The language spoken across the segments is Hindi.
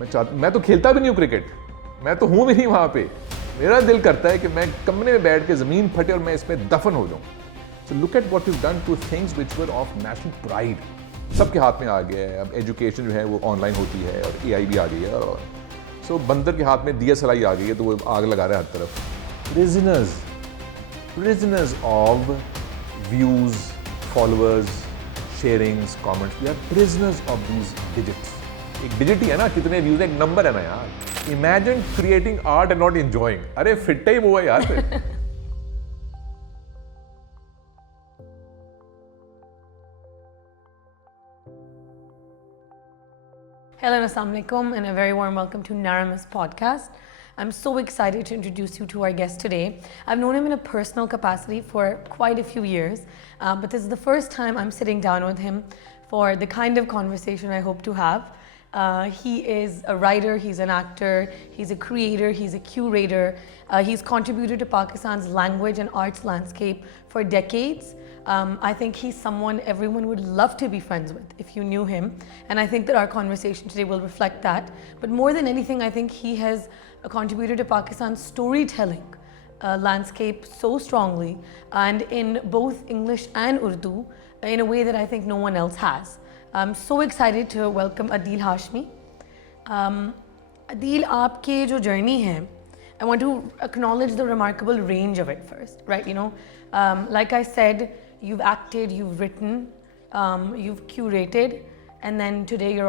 मैं तो खेलता भी नहीं हूँ क्रिकेट, मैं तो हूँ भी नहीं वहाँ पे। मेरा दिल करता है कि मैं कमरे में बैठ के ज़मीन फटे और मैं इसमें दफन हो जाऊँ। So look at what we've done two things which were of national pride. सबके हाथ में आ गया है, अब एजुकेशन जो है वो ऑनलाइन होती है और AI भी आ गई है, और सो बंदर के हाथ में दिया सलाई आ गई है तो वो आग लगा रहा है हर तरफ। Prisoners of views, followers, sharings, comments, we are prisoners of these digits. एक डिजिट ही है ना, कितने व्यूज, एक नंबर है ना यार। Imagine creating art and not enjoying. अरे फिट ही वो है यार फिर। Hello and Assalamualaikum and a very warm welcome to Naramis podcast. I'm so excited to introduce you to our guest today. I've known him in a personal capacity for quite a few years, but this is the first time I'm sitting down with him for the kind of conversation I hope to have. He is a writer, he's an actor, he's a creator, he's a curator. He's contributed to Pakistan's language and arts landscape for decades. I think he's someone everyone would love to be friends with if you knew him, and I think that our conversation today will reflect that. But more than anything, I think he has contributed to Pakistan's storytelling landscape so strongly, and in both English and Urdu in a way that I think no one else has. I'm so excited to welcome Adeel Hashmi. Adeel, आपके जो journey है, I want to acknowledge the remarkable range of it first, right? You know, like I said, you've acted, you've written, you've curated, and then today you're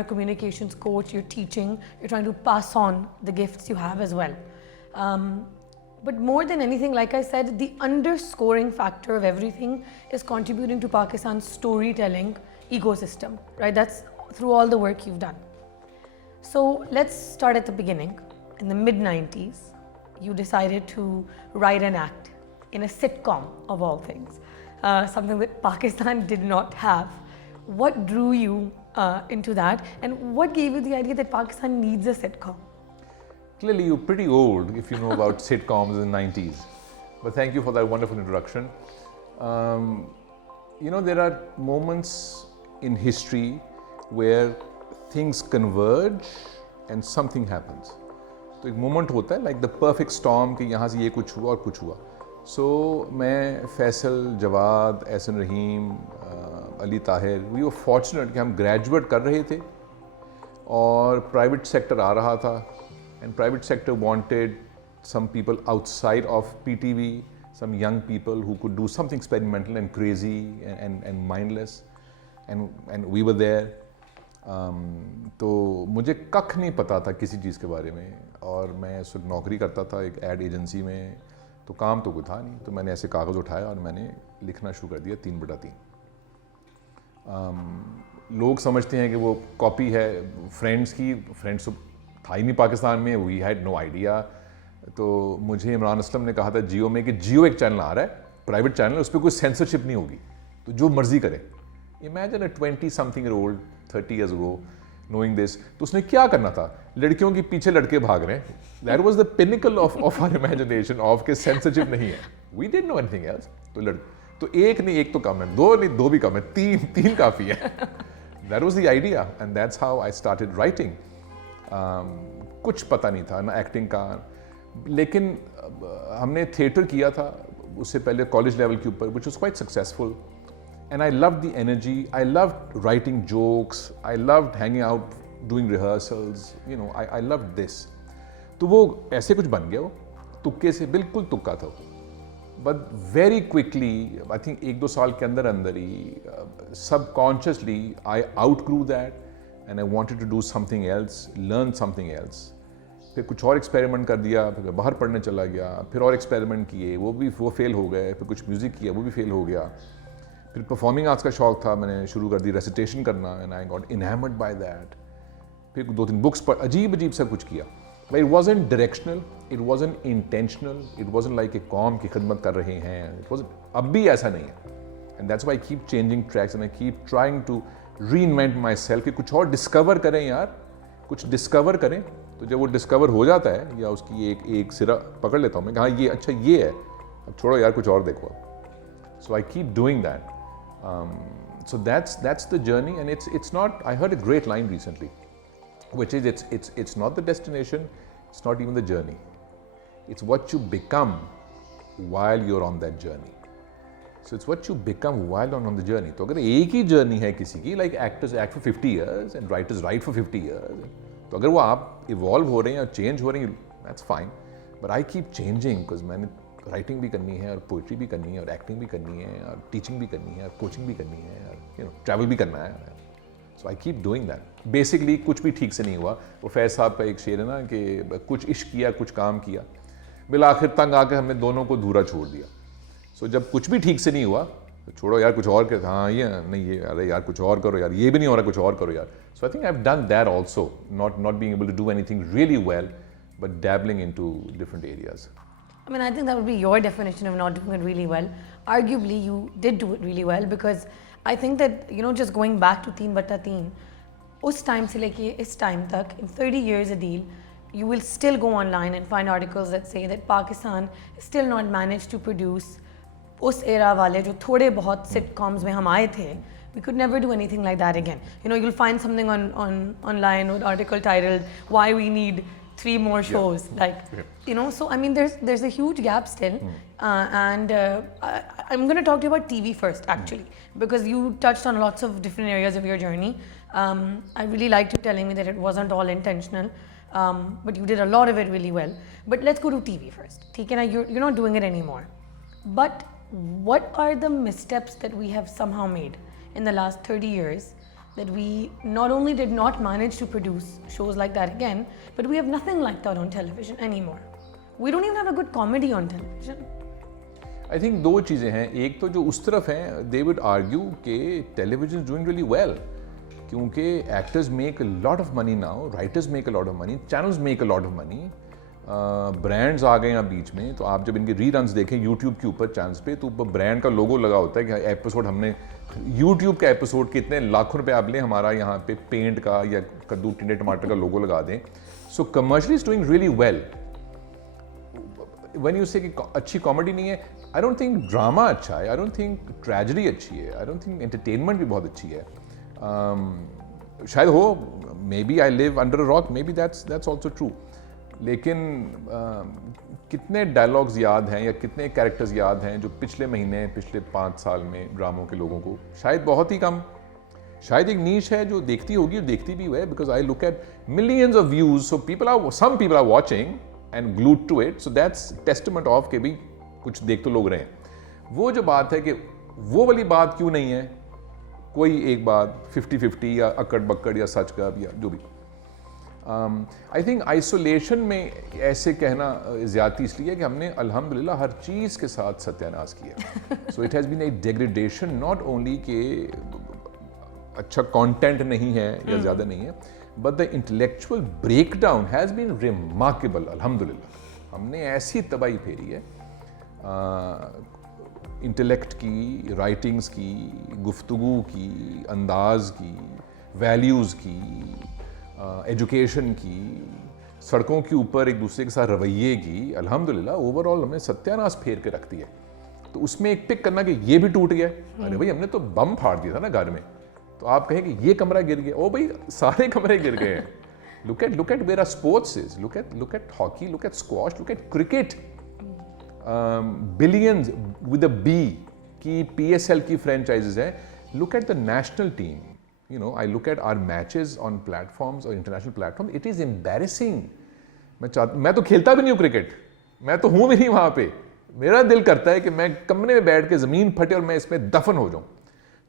a communications coach, you're teaching, you're trying to pass on the gifts you have as well. But more than anything, like I said, the underscoring factor of everything is contributing to Pakistan's storytelling ecosystem, right? That's through all the work you've done. So let's start at the beginning. In the mid-90s, you decided to write an act in a sitcom of all things, something that Pakistan did not have. What drew you into that, and what gave you the idea that Pakistan needs a sitcom? Clearly you're pretty old if you know about sitcoms in the 90s, but thank you for that wonderful introduction. You know, there are moments in history where things converge and something happens. तो एक मोमेंट होता है लाइक द परफेक्ट स्टॉर्म कि यहाँ से ये कुछ हुआ और कुछ हुआ. सो मैं, Faisal, Jawad, Ehsan Rahim, Ali Tahir, we were fortunate कि हम ग्रेजुएट कर रहे थे और प्राइवेट सेक्टर आ रहा था, and private sector wanted some people outside of PTV, some young people who could do something experimental and crazy and mindless, and we were there. तो मुझे कख नहीं पता था किसी चीज़ के बारे में, और मैं उस वक्त नौकरी करता था एक एड एजेंसी में, तो काम तो कोई था नहीं, तो मैंने ऐसे कागज़ उठाया और मैंने लिखना शुरू कर दिया 3/3. लोग समझते हैं कि वो कॉपी है फ्रेंड्स की. फ्रेंड्स तो था ही नहीं पाकिस्तान में, वी हैड नो आइडिया. तो मुझे इमरान असलम ने कहा था जियो में कि जियो एक चैनल आ रहा है, प्राइवेट चैनल, उस पर कोई सेंसरशिप नहीं होगी, तो जो मर्जी करे. Imagine a 20-something-year-old 30 years ago knowing this. तो उसने क्या करना था, लड़कियों के पीछे लड़के भाग रहे हैं. That was the pinnacle of our imagination of के censorship नहीं है. We didn't know anything else. तो एक नहीं, एक तो कम है, दो नहीं, दो भी कम है, तीन काफ़ी है. That was the idea, and that's how I started writing. कुछ पता नहीं था ना एक्टिंग का, लेकिन हमने थिएटर किया था उससे पहले कॉलेज लेवल के ऊपर, which was quite successful. And I loved the energy, I loved writing jokes, I loved hanging out, doing rehearsals, you know, I loved this. तो वो ऐसे कुछ बन गया, वो तुक्के से, बिल्कुल तुक्का था. But very quickly, I think 1-2 साल के अंदर ही subconsciously I outgrew that and I wanted to do something else, learn something else. फिर कुछ और एक्सपेरिमेंट कर दिया, फिर बाहर पढ़ने चला गया, फिर और एक्सपेरिमेंट किए, वो फेल हो गए, फिर कुछ म्यूज़िक किया, वो भी फेल हो गया. फिर परफॉर्मिंग आर्ट्स का शौक था, मैंने शुरू कर दी रेसिटेशन करना, and I got enamoured by that. फिर 2-3 बुक्स पढ़, अजीब सा कुछ किया. But it wasn't directional, it wasn't intentional, it wasn't like a कौम की खिदमत कर रहे हैं. इट वाज़न्ट, अब भी ऐसा नहीं है. And that's why I keep changing tracks and I keep trying to reinvent myself, कि कुछ और डिस्कवर करें यार, कुछ डिस्कवर करें. तो जब वो डिस्कवर हो जाता है, या उसकी एक सिरा पकड़ लेता हूँ मैं, हाँ ये अच्छा ये है, अब छोड़ो यार कुछ और देखो. So I keep doing that. So that's the journey, and it's not. I heard a great line recently. which is it's not the destination, it's not even the journey, it's what you become while you're on that journey. So it's what you become while on the journey. तो अगर एक ही जर्नी है किसी की, like actors act for 50 years and writers write for 50 years, तो अगर वो आप इवॉल्व हो रहे हैं और चेंज हो रहे हैं, that's fine. But I keep changing because मैंने राइटिंग भी करनी है और पोइट्री भी करनी है और एक्टिंग भी करनी है और टीचिंग भी करनी है और कोचिंग भी करनी है और ट्रैवल भी करना है. So I keep doing that. Basically कुछ भी ठीक से नहीं हुआ. वो फैज साहब का एक शेर है ना कि कुछ इश्क किया कुछ काम किया, बिल आखिर तंग आकर हमने दोनों को धूरा छोड़ दिया. सो जब कुछ भी ठीक से नहीं हुआ तो छोड़ो यार, कुछ और कर, हाँ ये नहीं, ये अरे यार कुछ और करो यार, ये भी नहीं हो रहा, कुछ और करो यार. So I think I have done that also, not being able to do anything really well but dabbling into different areas. I mean, I think that would be your definition of not doing it really well. Arguably, you did do it really well because I think that, you know, just going back to Teen Batta Teen, उस time से लेके इस time तक, in 30 years Adil, you will still go online and find articles that say that Pakistan still not managed to produce उस era वाले जो थोड़े बहुत sitcoms में हम आए थे. We could never do anything like that again. You know, you'll find something online with article titled "Why We Need 3 more shows." You know, so I mean there's a huge gap still. And I'm going to talk to you about TV first actually, because you touched on lots of different areas of your journey. I really liked you telling me that it wasn't all intentional, but you did a lot of it really well. But let's go to TV first. Okay, now you're not doing it anymore, but what are the missteps that we have somehow made in the last 30 years that we not only did not manage to produce shows like that again, but we have nothing like that on television anymore. We don't even have a good comedy on television. I think दो चीज़ें हैं. एक तो जो उस तरफ हैं, they would argue कि television is doing really well क्योंकि actors make a lot of money now, writers make a lot of money, channels make a lot of money, brands आ गए हैं बीच में. तो आप जब इनके रीरन्स देखें यूट्यूब के ऊपर चैनल्स पे, तो ऊपर ब्रांड का लोगो लगा होता है कि एपिसोड हमने यूट्यूब का एपिसोड कितने लाखों रुपए आप लें, हमारा यहाँ पे पेंट का या कद्दू टिंडे टमाटर का लोगो लगा दें. So commercially is doing really well. When you say कि अच्छी कॉमेडी नहीं है, आई डोंट थिंक ड्रामा अच्छा है, आई डोंट थिंक ट्रेजेडी अच्छी है, आई डोंट थिंक एंटरटेनमेंट भी बहुत अच्छी है. शायद हो, maybe I live under a rock, maybe that's also true. लेकिन कितने डायलॉग्स याद हैं या कितने कैरेक्टर्स याद हैं जो पिछले महीने, पिछले 5 साल में ड्रामों के लोगों को? शायद बहुत ही कम. शायद एक नीश है जो देखती होगी और देखती भी है, because I look at millions of views. So some people are watching and glued to it. So that's testament of के भी कुछ देख तो लोग रहे हैं. वो जो बात है कि वो वाली बात क्यों नहीं है, कोई एक बात 50-50 या अक्कड़ बक्कड़ या सच का या जो भी. आई थिंक आइसोलेशन में ऐसे कहना ज़्यादती इसलिए कि हमने अल्हम्दुलिल्लाह हर चीज़ के साथ सत्यानाश किया. So it has been a degradation, not only कि अच्छा कंटेंट नहीं है या ज़्यादा नहीं है, but the intellectual breakdown has been remarkable. अल्हम्दुलिल्लाह हमने ऐसी तबाही फेरी है इंटेलेक्ट की, राइटिंग्स की, गुफ्तगू की, अंदाज की, वैल्यूज़ की, एजुकेशन की, सड़कों के ऊपर एक दूसरे के साथ रवैये की. अल्हम्दुलिल्लाह ओवरऑल हमने सत्यानाश फेर के रख दिया. तो उसमें एक पिक करना कि ये भी टूट गया, अरे भाई हमने तो बम फाड़ दिया था ना घर में. तो आप कहें कि ये कमरा गिर गया, ओ भाई सारे कमरे गिर गए हैं. Look at where are sports is, look at hockey, look at squash, look at cricket. Billions with a B की PSL की फ्रेंचाइजेज है. Look at the national team. You know, I look at our matches on platforms or international platforms. It is embarrassing. मैं तो खेलता भी नहीं हूँ क्रिकेट, मैं तो हूँ भी नहीं वहाँ पे. मेरा दिल करता है कि मैं कमरे में बैठ के ज़मीन फटे और मैं इसमें दफन हो जाऊँ.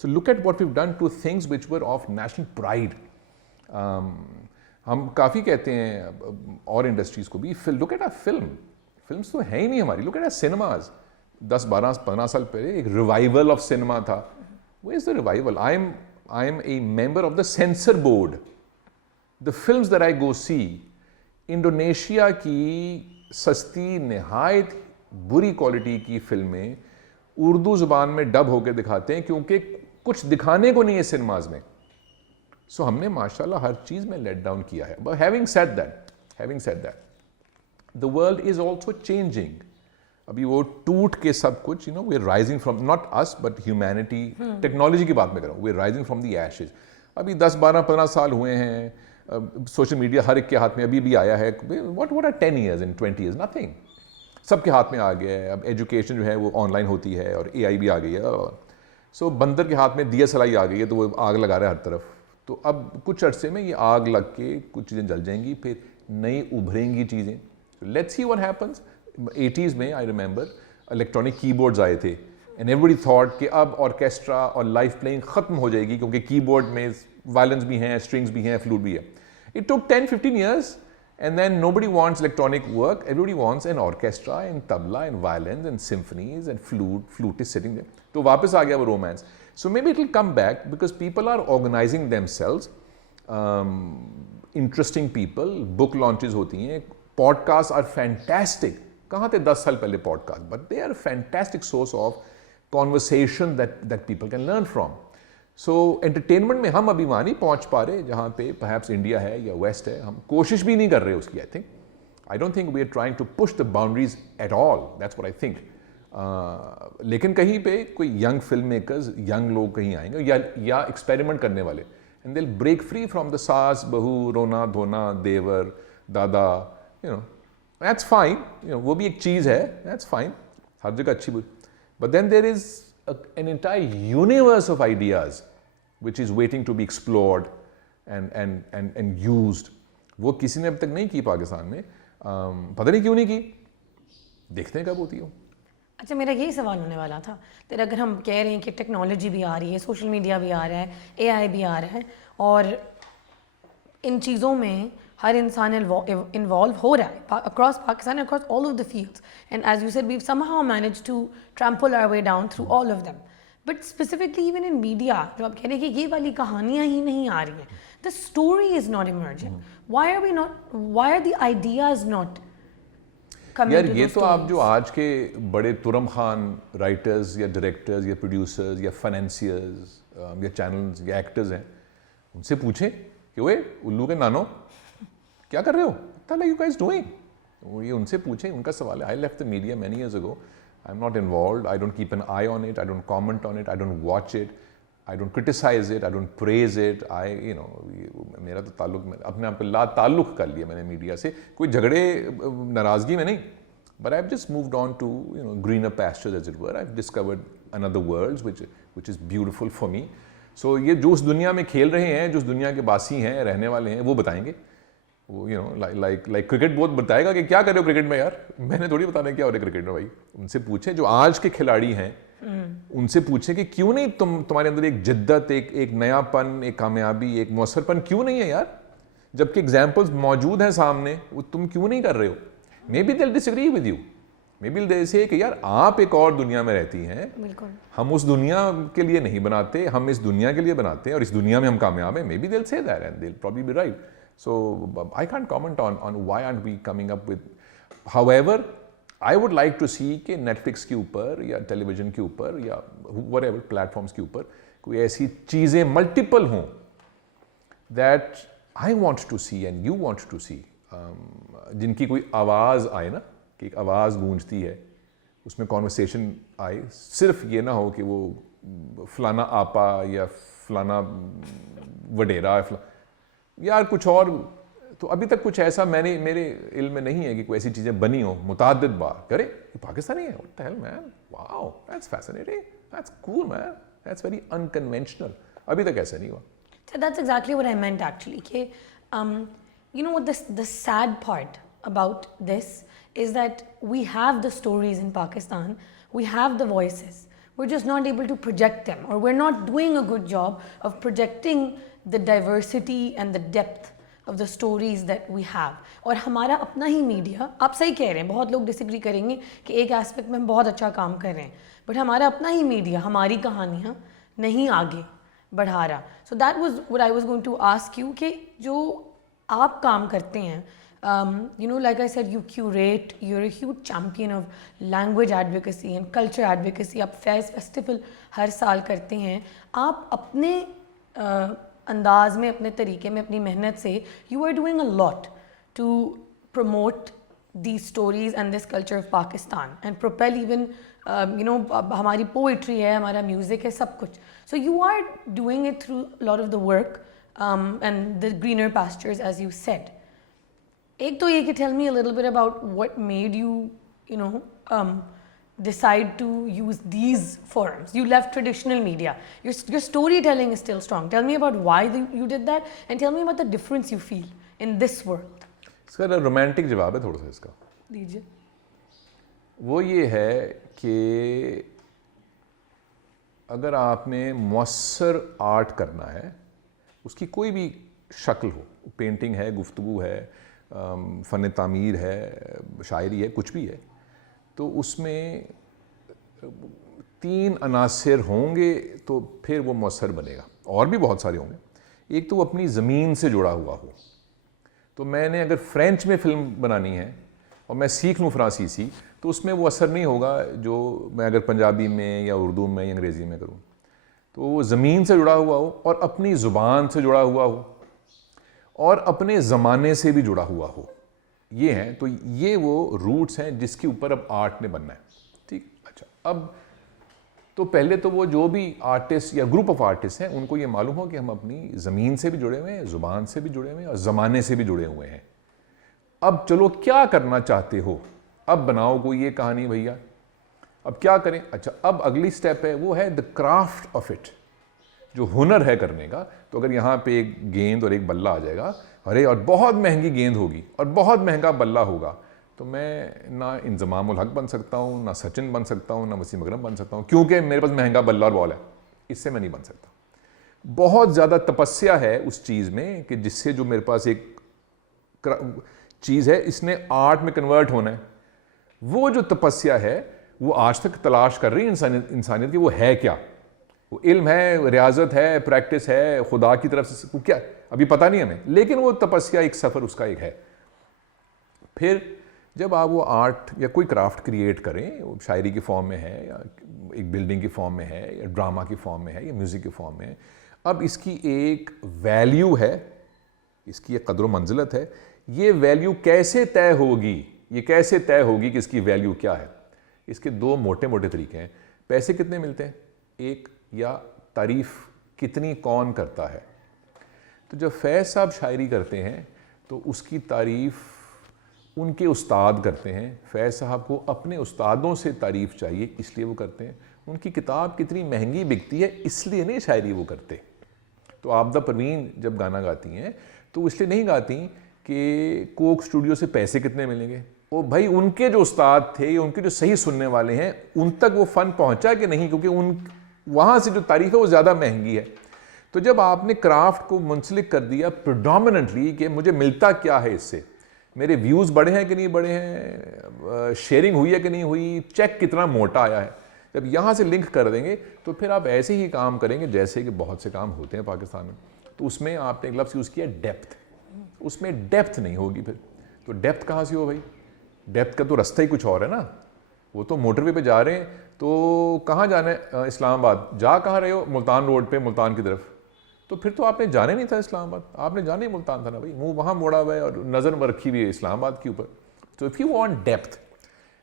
So look at what we've done to things which were of national pride. हम काफ़ी कहते हैं और इंडस्ट्रीज़ को भी, look at our film. Films तो है ही नहीं हमारी. Look at our cinemas. 10-12-15 साल पहले एक रिवाइवल ऑफ सिनेमा था. Where is the revival? I am a member of the censor board. The films that I go see, Indonesia की सस्ती निहायत बुरी क्वालिटी की फिल्में उर्दू ज़ुबान में डब होकर दिखाते हैं क्योंकि कुछ दिखाने को नहीं है सिनेमाज में. सो हमने माशाल्लाह हर चीज़ में लेट डाउन किया है. But having said that, the world is also changing. अभी वो टूट के सब कुछ, you know, we are rising from, not us but humanity, technology की बात मैं कर रहा हूँ, we are rising from the ashes. अभी 10-12-15 साल हुए हैं सोशल मीडिया हर एक के हाथ में अभी भी आया है. What are 10 years and 20 years? Nothing. सबके हाथ में आ गया है. अब एजुकेशन जो है वो ऑनलाइन होती है और AI भी आ गई है. सो बंदर के हाथ में दिया सलाई आ गई है तो वो आग लगा रहा है हर तरफ. तो अब कुछ अरसे में ये आग लग के कुछ चीज़ें जल जाएंगी, फिर नई उभरेंगी चीज़ें. Let's see what happens. 80s में आई रिमेंबर इलेक्ट्रॉनिक कीबोर्ड्स आए थे एंड एवरीबॉडी थॉट कि अब ऑर्केस्ट्रा और लाइव प्लेइंग ख़त्म हो जाएगी क्योंकि कीबोर्ड में वायलेंस भी हैं, स्ट्रिंग्स भी हैं, फ्लूट भी है. It took 10-15 years and then nobody wants electronic work. Everybody wants an orchestra and tabla and violins and symphonies and flute is sitting there. तो वापस आ गया वो romance. So maybe it will come back because people are organizing themselves. Interesting people, book launches होती हैं, podcasts are fantastic. कहाँ थे 10 साल पहले podcast? But they are a fantastic source of conversation that people can learn from. So entertainment में हम अभी वहाँ नहीं पहुँच पा रहे जहाँ पे perhaps इंडिया है या वेस्ट है. हम कोशिश भी नहीं कर रहे उसकी. I don't think we are trying to push the boundaries at all. That's what I think. लेकिन कहीं पे कोई यंग फिल्म मेकर्स, यंग लोग कहीं आएंगे या एक्सपेरिमेंट करने वाले and they will break free from the सास, बहू, रोना धोना, देवर, दादा. You know that's fine. You know वो भी एक चीज़ है. That's fine. हर जगह अच्छी बुरी. But then there is an entire universe of ideas which is waiting to be explored and used. वो किसी ने अब तक नहीं की पाकिस्तान में. पता नहीं क्यों नहीं की. देखते हैं कब होती हो. अच्छा, मेरा यही सवाल होने वाला था. तेरा अगर हम कह रहे हैं कि टेक्नोलॉजी भी आ रही है, सोशल मीडिया भी आ रहा है, AI भी आ रहा है और इन चीज़ों में हर इंसान इन्वॉल्व हो रहा है across Pakistan, across all of the fields, and as you said we somehow manage to trample our way down through all of them. But specifically even in media जो आप कह रहे हैं कि ये वाली कहानियाँ ही नहीं आ रही हैं, the story is not emerging. Why are the ideas not coming? यार ये तो आप जो आज के बड़े तुरम खान राइटर्स या डायरेक्टर्स या प्रोड्यूसर्स या फाइनेंसियर्स या चैनल्स या एक्टर्स हैं, उनसे पूछें कि वे उल्लू के नानो क्या कर रहे हो? What are you guys doing? ये उनसे पूछें, उनका सवाल है. I left the media many years ago. I'm not involved. I don't keep an eye on it. I don't comment on it. I don't watch it. I don't criticize it. I don't praise it. मेरा तो ताल्लुक अपने आप पे ला ताल्लुक कर लिया मैंने मीडिया से. कोई झगड़े नाराज़गी में नहीं. But I've just moved on to greener pastures as it were. I've discovered another world which is beautiful for me. So ये जो उस दुनिया में खेल रहे हैं, जो उस दुनिया के बासी हैं, रहने वाले हैं, वो बताएंगे. वो लाइक क्रिकेट बहुत बताएगा कि क्या कर रहे हो क्रिकेट में. यार मैंने थोड़ी बताना क्या हो रहा है क्रिकेट में. भाई उनसे पूछें जो आज के खिलाड़ी हैं. उनसे पूछें कि क्यों नहीं तुम्हारे अंदर एक जिद्दत, एक नयापन, एक कामयाबी, एक मौसरपन क्यों नहीं है यार. जबकि एग्जाम्पल्स मौजूद हैं सामने, वो तुम क्यों नहीं कर रहे हो. मे बी दिल disagree with you. May be दिल से कि यार आप एक और दुनिया में रहती हैं, हम उस दुनिया के लिए नहीं बनाते, हम इस दुनिया के लिए बनाते हैं और इस दुनिया में हम कामयाब हैं. मे बी दिल से दैट एंड दिल probably be right. So I can't comment on why aren't we coming up with. However, I would like to see कि Netflix के ऊपर या television के ऊपर या whatever platforms के ऊपर कोई ऐसी चीज़ें multiple हों that I want to see and you want to see. जिनकी कोई आवाज़ आए ना, कि एक आवाज़ गूंजती है, उसमें conversation आए. सिर्फ ये ना हो कि वो फलाना आपा या फलाना वडेरा यार कुछ और. तो अभी तक कुछ ऐसा मेरे इल्म में नहीं है कि कोई ऐसी चीज़ें बनी हो मुताद्दिद बार. करे ये पाकिस्तानी है. What the hell man? Wow, that's fascinating. That's cool man. That's very unconventional. अभी तक ऐसा नहीं हुआ. So that's exactly what I meant actually. कि you know what the sad part about this is that we have the stories in Pakistan, we have the voices. We're just not able to project them, or we're not doing a good job of projecting the diversity and the depth of the stories that we have. और हमारा अपना ही मीडिया, आप सही कह रहे हैं, बहुत लोग डिसएग्री करेंगे कि एक एस्पेक्ट में हम बहुत अच्छा काम कर रहे हैं, बट हमारा अपना ही मीडिया हमारी कहानियाँ नहीं आगे बढ़ा रहा. So that was what I was going to ask you कि जो आप काम करते हैं, like I said, you curate, you're a huge champion of language advocacy and culture advocacy. आप फेस्ट फेस्टिवल हर साल करते हैं. आप अपने अंदाज में, अपने तरीके में, अपनी मेहनत से you are doing a lot to promote these stories and this culture of Pakistan and propel even हमारी poetry है, हमारा music है, सब कुछ. So you are doing it through a lot of the work and the greener pastures, as you said. एक तो ये कि tell me a little bit about what made you, decide to use these forums. You left traditional media. Your storytelling is still strong. Tell me about why you did that, and tell me about the difference you feel in this world. इसका रोमांटिक जवाब है थोड़ा सा इसका. दीजिए. वो ये है कि अगर आपने मौसर आर्ट करना है, उसकी कोई भी शक्ल हो, पेंटिंग है, गुफ्तगू है, फ़न तामीर है, शायरी है, कुछ भी है, तो उसमें 3 अनासिर होंगे तो फिर वो मौसर बनेगा. और भी बहुत सारे होंगे. एक तो वो अपनी ज़मीन से जुड़ा हुआ हो. तो मैंने अगर फ़्रेंच में फ़िल्म बनानी है और मैं सीख लूँ फ़्रांसीसी, तो उसमें वो असर नहीं होगा जो मैं अगर पंजाबी में या उर्दू में या अंग्रेज़ी में करूँ. तो वो ज़मीन से जुड़ा हुआ हो और अपनी ज़ुबान से जुड़ा हुआ हो और अपने ज़माने से भी जुड़ा हुआ हो. ये हैं. तो ये वो रूट्स हैं जिसके ऊपर अब आर्ट ने बनना है. ठीक. अच्छा, अब तो पहले तो वो जो भी आर्टिस्ट या ग्रुप ऑफ आर्टिस्ट हैं उनको ये मालूम हो कि हम अपनी ज़मीन से भी जुड़े हुए हैं, ज़ुबान से भी जुड़े हुए हैं और ज़माने से भी जुड़े हुए हैं. अब चलो क्या करना चाहते हो, अब बनाओ कोई ये कहानी भैया. अब क्या करें. अच्छा, अब अगली स्टेप है, वो है द क्राफ्ट ऑफ इट, जो हुनर है करने का. तो अगर यहाँ पे एक गेंद और एक बल्ला आ जाएगा, अरे और बहुत महंगी गेंद होगी और बहुत महंगा बल्ला होगा, तो मैं ना इंजमाम उल हक बन सकता हूँ, ना सचिन बन सकता हूँ, ना वसीम अकरम बन सकता हूँ, क्योंकि मेरे पास महंगा बल्ला और बॉल है. इससे मैं नहीं बन सकता. बहुत ज़्यादा तपस्या है उस चीज़ में कि जिससे जो मेरे पास एक चीज़ है, इसने आर्ट में कन्वर्ट होना है. वो जो तपस्या है वो आज तक तलाश कर रही है इंसानियत की. वो है क्या? वो इल्म है, रियाजत है, प्रैक्टिस है, खुदा की तरफ से, वो क्या अभी पता नहीं हमें, लेकिन वो तपस्या एक सफ़र उसका एक है. फिर जब आप वो आर्ट या कोई क्राफ्ट क्रिएट करें, वो शायरी के फॉर्म में है या एक बिल्डिंग के फॉर्म में है या ड्रामा के फॉर्म में है या म्यूज़िक के फॉर्म में है, अब इसकी एक वैल्यू है, इसकी एक कदर मंजिलत है. ये वैल्यू कैसे तय होगी, ये कैसे तय होगी कि इसकी वैल्यू क्या है? इसके 2 मोटे मोटे तरीके हैं. पैसे कितने मिलते हैं एक, या तारीफ़ कितनी कौन करता है. तो जब फैज़ साहब शायरी करते हैं तो उसकी तारीफ़ उनके उस्ताद करते हैं. फैज़ साहब को अपने उस्तादों से तारीफ़ चाहिए, इसलिए वो करते हैं. उनकी किताब कितनी महंगी बिकती है, इसलिए नहीं शायरी वो करते. तो आबदा परवीन जब गाना गाती हैं तो इसलिए नहीं गाती कि कोक स्टूडियो से पैसे कितने मिलेंगे. वो भाई उनके जो उस्ताद थे, उनके जो सही सुनने वाले हैं, उन तक वो फ़न पहुंचा कि नहीं, क्योंकि वहाँ से जो तारीफ़ है वो ज़्यादा महंगी है. तो जब आपने क्राफ्ट को मुंसलिक कर दिया प्रिडोमिनेंटली कि मुझे मिलता क्या है इससे, मेरे व्यूज़ बढ़े हैं कि नहीं बढ़े हैं, शेयरिंग हुई है कि नहीं हुई, चेक कितना मोटा आया है, जब यहाँ से लिंक कर देंगे तो फिर आप ऐसे ही काम करेंगे जैसे कि बहुत से काम होते हैं पाकिस्तान में. तो उसमें आपने एक लफ्ज़ यूज़ किया डेप्थ. उसमें डेप्थ नहीं होगी. फिर तो डेप्थ कहाँ से हो भाई? डेप्थ का तो रास्ता ही कुछ और है ना. वो तो मोटरवे पे जा रहे हैं, तो कहाँ जाना है? इस्लामाबाद. जा कहाँ रहे हो? मुल्तान रोड पे, मुल्तान की तरफ. तो फिर तो आपने जाने नहीं था इस्लामाबाद, आपने जाने ही मुल्तान था ना भाई. मुंह वहाँ मोड़ा हुआ है और नज़र रखी हुई है इस्लामाबाद के ऊपर. तो if you want depth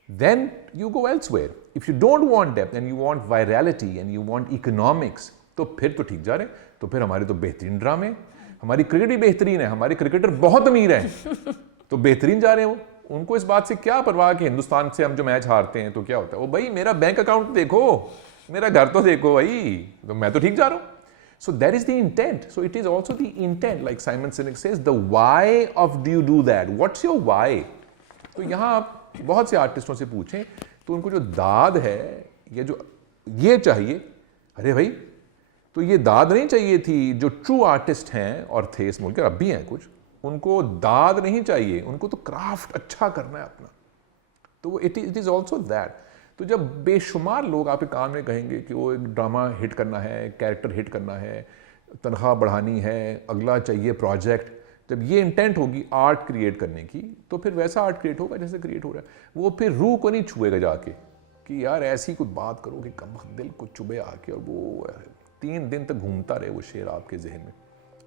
then you go elsewhere. If you don't want depth and you want virality and you want economics, तो फिर तो ठीक जा रहे हैं. तो फिर हमारे तो बेहतरीन ड्रामे, हमारी क्रिकेट भी बेहतरीन है, हमारे क्रिकेटर बहुत अमीर हैं तो बेहतरीन जा रहे हैं वो. उनको इस बात से क्या परवाह कि हिंदुस्तान से हम जो मैच हारते हैं तो क्या होता है. वो भाई मेरा बैंक अकाउंट देखो, मेरा घर तो देखो भाई, तो मैं तो ठीक जा रहा हूँ. So that is the intent. So it is also the intent, like Simon Sinek says, the why of do you do that? What's your why? तो यहाँ आप बहुत से आर्टिस्टों से पूछें तो उनको जो दाद है या जो ये चाहिए, अरे भाई तो ये दाद नहीं चाहिए थी. जो ट्रू आर्टिस्ट हैं और थे इस मुल्क के, अब भी हैं कुछ, उनको दाद नहीं चाहिए, उनको तो क्राफ्ट अच्छा करना है अपना. तो इट इज़ ऑल्सो दैट. तो जब बेशुमार लोग आपके कान में कहेंगे कि वो एक ड्रामा हिट करना है, कैरेक्टर हिट करना है, तनख्वाह बढ़ानी है, अगला चाहिए प्रोजेक्ट, जब ये इंटेंट होगी आर्ट क्रिएट करने की, तो फिर वैसा आर्ट क्रिएट होगा जैसे क्रिएट हो रहा है. वो फिर रूह को नहीं छुएगा जाके कि यार ऐसी कुछ बात करो कि कम दिल को चुभे आके और वो 3 दिन तक घूमता रहे वो शेर आपके जहन में,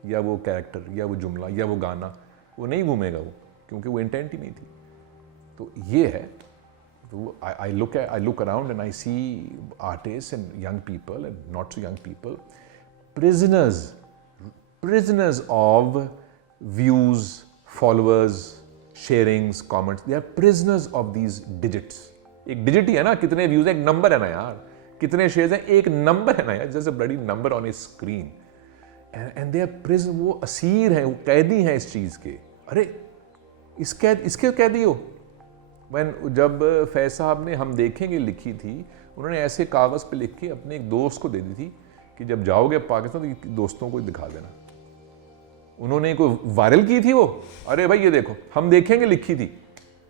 या वो कैरेक्टर या वो जुमला या वो गाना, वो नहीं घूमेगा वो, क्योंकि वो इंटेंट ही नहीं थी. तो ये है. I look around and I see artists and young people and not so young people, prisoners prisoners of views, followers, sharings, comments. They are prisoners of these digits. एक digit ही है ना, कितने views है, एक number है ना यार, कितने shares हैं, एक number है ना यार, just a bloody number on a screen. And they are prison, वो असीर हैं, वो कैदी हैं इस चीज़ के. अरे इसके कैदी हो. जब फैज साहब ने हम देखेंगे लिखी थी, उन्होंने ऐसे कागज़ पे लिख के अपने एक दोस्त को दे दी थी कि जब जाओगे पाकिस्तान तो दोस्तों को दिखा देना. उन्होंने कोई वायरल की थी वो, अरे भाई ये देखो हम देखेंगे लिखी थी,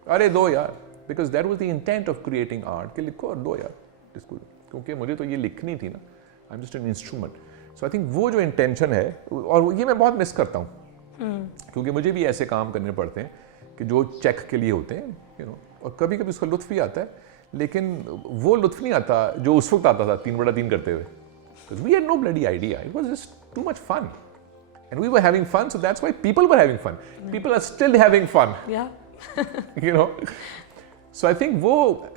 अरे दो यार, because that was the intent of creating art कि लिखो और दो यार इसको, क्योंकि मुझे तो ये लिखनी थी ना, I am just an instrument. So I think वो जो इंटेंशन है, और ये मैं बहुत मिस करता हूँ, क्योंकि मुझे भी ऐसे काम करने पड़ते हैं कि जो चेक के लिए होते हैं, यू नो, और कभी कभी उसका लुत्फ भी आता है, लेकिन वो लुत्फ नहीं आता जो उस वक्त आता था 3/3 करते हुए, because we had no bloody idea, it was just too much fun. And we were having fun, so that's why people were having fun. People are still having fun. Yeah. You know? So I think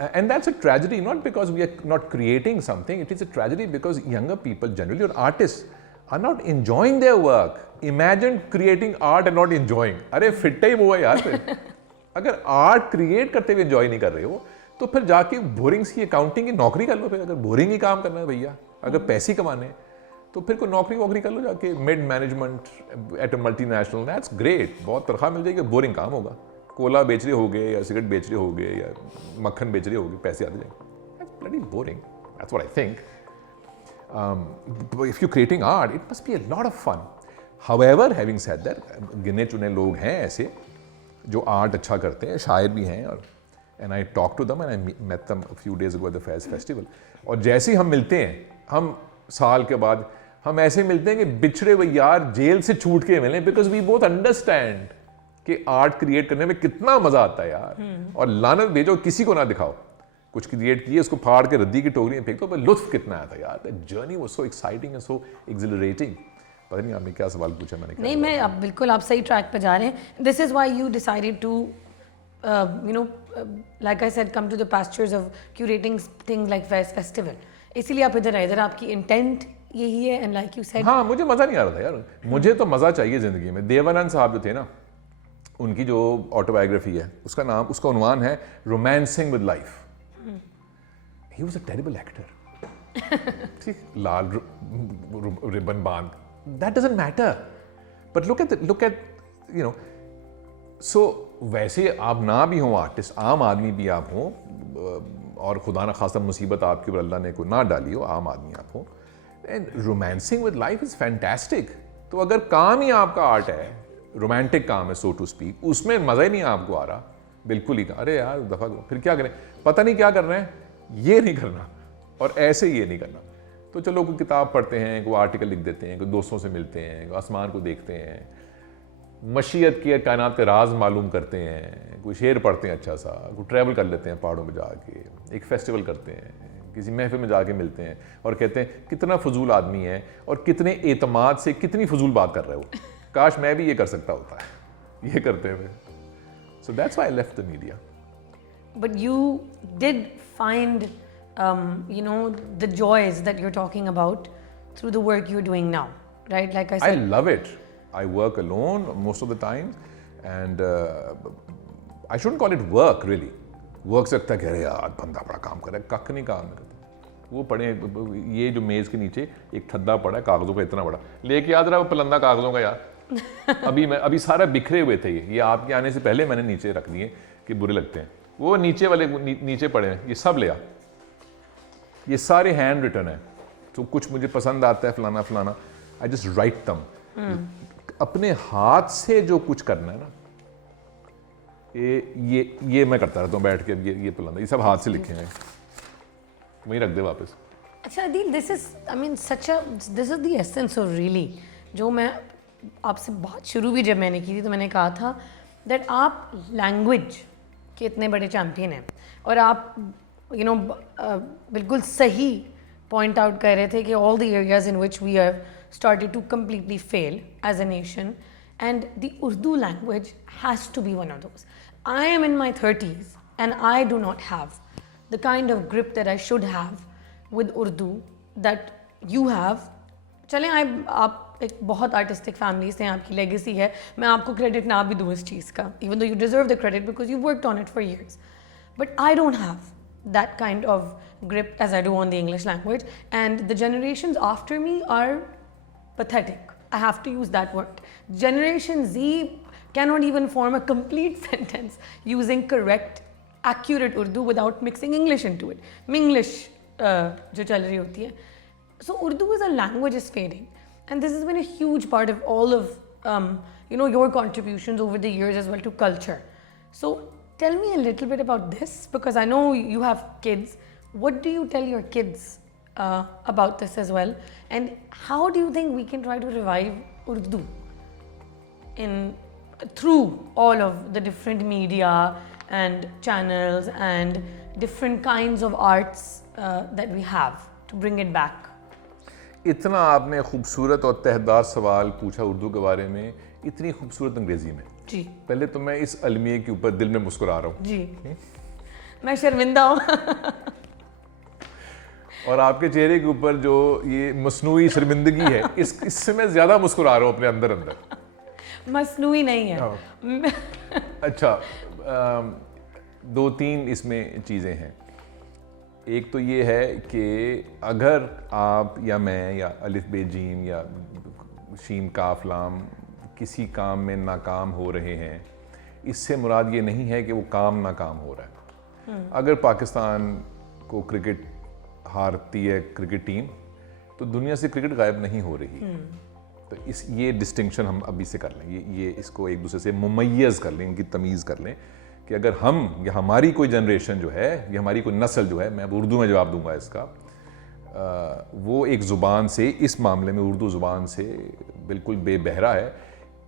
and that's a tragedy, not because we are not creating something, it is a tragedy because younger people generally, or artists, are not enjoying their work. Imagine creating art and not enjoying. अरे फिट ही वो है यार फिर. अगर आर्ट क्रिएट करते हुए enjoy नहीं कर रहे हो, तो फिर जाके बोरिंग सी अकाउंटिंग की नौकरी कर लो. फिर अगर बोरिंग ही काम करना है भैया, अगर पैसे कमाने हैं, तो फिर कोई नौकरी वोकरी कर लो जाके, mid management at a multinational, that's great, बहुत तनख्वाह मिल जाएगी. बोरिंग काम होगा, कोला बेच रहे होगे या सिगरेट बेच रहे होगे या मक्खन बेच रहे होगे, पैसे आते जाएंगे. That's bloody boring. That's what I think. If you creating art, it must be a lot of fun. However, having said that, गिने चुने लोग हैं ऐसे जो आर्ट अच्छा करते हैं, शायर भी हैं, और and I talk to them and I met them a few days ago at the Faiz festival. और जैसे ही हम मिलते हैं, हम साल के बाद हम ऐसे मिलते हैं कि बिछड़े हुए यार जेल से छूट के मिले, बिकॉज वी बोथ अंडरस्टैंड कि आर्ट क्रिएट करने में कितना मजा आता है यार. और लानत भेजो, किसी को ना दिखाओ, कुछ क्रिएट किए उसको फाड़ के रद्दी की टोकरी में फेंक दो, पर लुत्फ कितना आया था यार. That journey was so exciting and so accelerating. पता नहीं आपने क्या सवाल पूछा, मैंने क्या नहीं, मैं अब बिल्कुल आप सही ट्रैक पे जा रहे हैं. This is why you decided to you know, like I said, come to the pastures of curating things like Faiz festival. इसीलिए आप इधर आए, इधर आपकी इंटेंट यही है. एंड लाइक यू सेड, हाँ, मुझे मजा नहीं आ रहा था यार, मुझे तो मजा चाहिए जिंदगी में. देवानंद साहब जो थे ना, उनकी जो ऑटोबायोग्राफी है, उसका नाम, उसका उन्वान है romancing with life. He was a terrible actor. ठीक, लाल रिबन बांध, that doesn't matter, but look at you know. So वैसे आप ना भी हो आर्टिस्ट, आम आदमी भी आप हो, और खुदा ना खासा मुसीबत आपके ऊपर अल्लाह ने को ना डाली हो, आम आदमी आप हो, and romancing with life is fantastic. तो अगर काम ही आपका आर्ट है, रोमांटिक काम है, सो टू स्पीक, उसमें मज़ा ही नहीं आपको आ रहा, बिल्कुल ही, अरे यार दफ़ा दो, फिर क्या करें, पता नहीं क्या कर रहे हैं, ये नहीं करना और ऐसे ये नहीं करना. तो चलो कोई किताब पढ़ते हैं, कोई आर्टिकल लिख देते हैं, कोई दोस्तों से मिलते हैं, कोई आसमान को देखते हैं, मशीयत की कायनात के राज मालूम करते हैं, कोई शेर पढ़ते हैं अच्छा सा, कोई ट्रैवल कर लेते हैं पहाड़ों में जाके, एक फेस्टिवल करते हैं, किसी महफिल में जाके मिलते हैं और कहते हैं कितना फजूल आदमी है और कितने एतमाद से कितनी फजूल बात कर रहे हो, काश मैं भी ये कर सकता होता है, ये करते हुए. So that's why I left the media. but you did find you know, the joys that you're talking about through the work you're doing now, right? Like I I said, love it. I work alone most of the time, and I shouldn't call it work really. Work से लगता है कि अरे यार बंदा बड़ा काम कर रहा है, कख नहीं काम करता. वो पड़े, ये जो मेज़ के नीचे एक थद्दा पड़ा है कागज़ों का इतना बड़ा, लेके याद रहा वो पलंदा कागज़ों का यार. अभी सारा बिखरे हुए थे ये आपके आने से पहले मैंने नीचे रख दिए कि बुरे लगते हैं. वो नीचे वाले नीचे पड़े हैं, ये सब ले आ, ये सारे हैंड रिटन है. तो कुछ मुझे पसंद आता है फलाना फलाना, आई जस्ट राइट दम. अपने हाथ से जो कुछ करना है ना, ये मैं करता रहता हूँ बैठ के. ये पलंदा, ये सब हाथ से लिखे हैं, वहीं रख दे वापस. अच्छा Adeel, this is the essence of really, जो मैं आपसे बात शुरू भी जब मैंने की थी तो मैंने कहा था that आप लैंग्वेज के इतने बड़े चैम्पियन हैं, और आप यू नो बिल्कुल सही पॉइंट आउट कर रहे थे कि all the areas in which we have started to completely fail as a nation, and the Urdu language has to be one of those. I am in my 30s and I do not have the kind of grip that I should have with Urdu that you have. चलें आप एक बहुत आर्टिस्टिक फैमिली से आपकी लेगेसी है, मैं आपको क्रेडिट ना भी दूँ इस चीज़ का, even though you deserve the credit because you worked on it for years, but I don't have that kind of grip as I do on the English language, and the generations after me are pathetic. I have to use that word. Generation Z cannot even form a complete sentence using correct, accurate Urdu without mixing English into it. Minglish jo chal rahi hoti hai. So Urdu as a language is fading, and this has been a huge part of all of your contributions over the years as well to culture. So tell me a little bit about this, because I know you have kids. What do you tell your kids about this as well? And how do you think we can try to revive Urdu through all of the different media and channels and different kinds of arts that we have to bring it back? इतना आपने खूबसूरत और तहदार सवाल पूछा उर्दू के बारे में, इतनी खूबसूरत अंग्रेज़ी में। जी, पहले तो मैं इस अलमिए के ऊपर दिल में मुस्कुरा रहा हूँ जी, मैं शर्मिंदा हूँ और आपके चेहरे के ऊपर जो ये मसनूई शर्मिंदगी है, इससे मैं ज़्यादा मुस्कुरा रहा हूँ अपने अंदर अंदर। मसनूई नहीं है। अच्छा, दो तीन इसमें चीज़ें हैं। एक तो ये है कि अगर आप या मैं या अलिफ बे जीम या शीन काफ लाम किसी काम में नाकाम हो रहे हैं, इससे मुराद ये नहीं है कि वो काम नाकाम हो रहा है। अगर पाकिस्तान को क्रिकेट हारती है क्रिकेट टीम, तो दुनिया से क्रिकेट गायब नहीं हो रही। तो ये डिस्टिंक्शन हम अभी से कर लें, ये इसको एक दूसरे से मुमय्यज़ कर लें, इनकी तमीज़ कर लें कि अगर हम या हमारी कोई जनरेशन जो है या हमारी कोई नस्ल जो है, मैं अब उर्दू में जवाब दूंगा इसका, वो एक ज़ुबान से, इस मामले में उर्दू ज़ुबान से बिल्कुल बेबहरा है,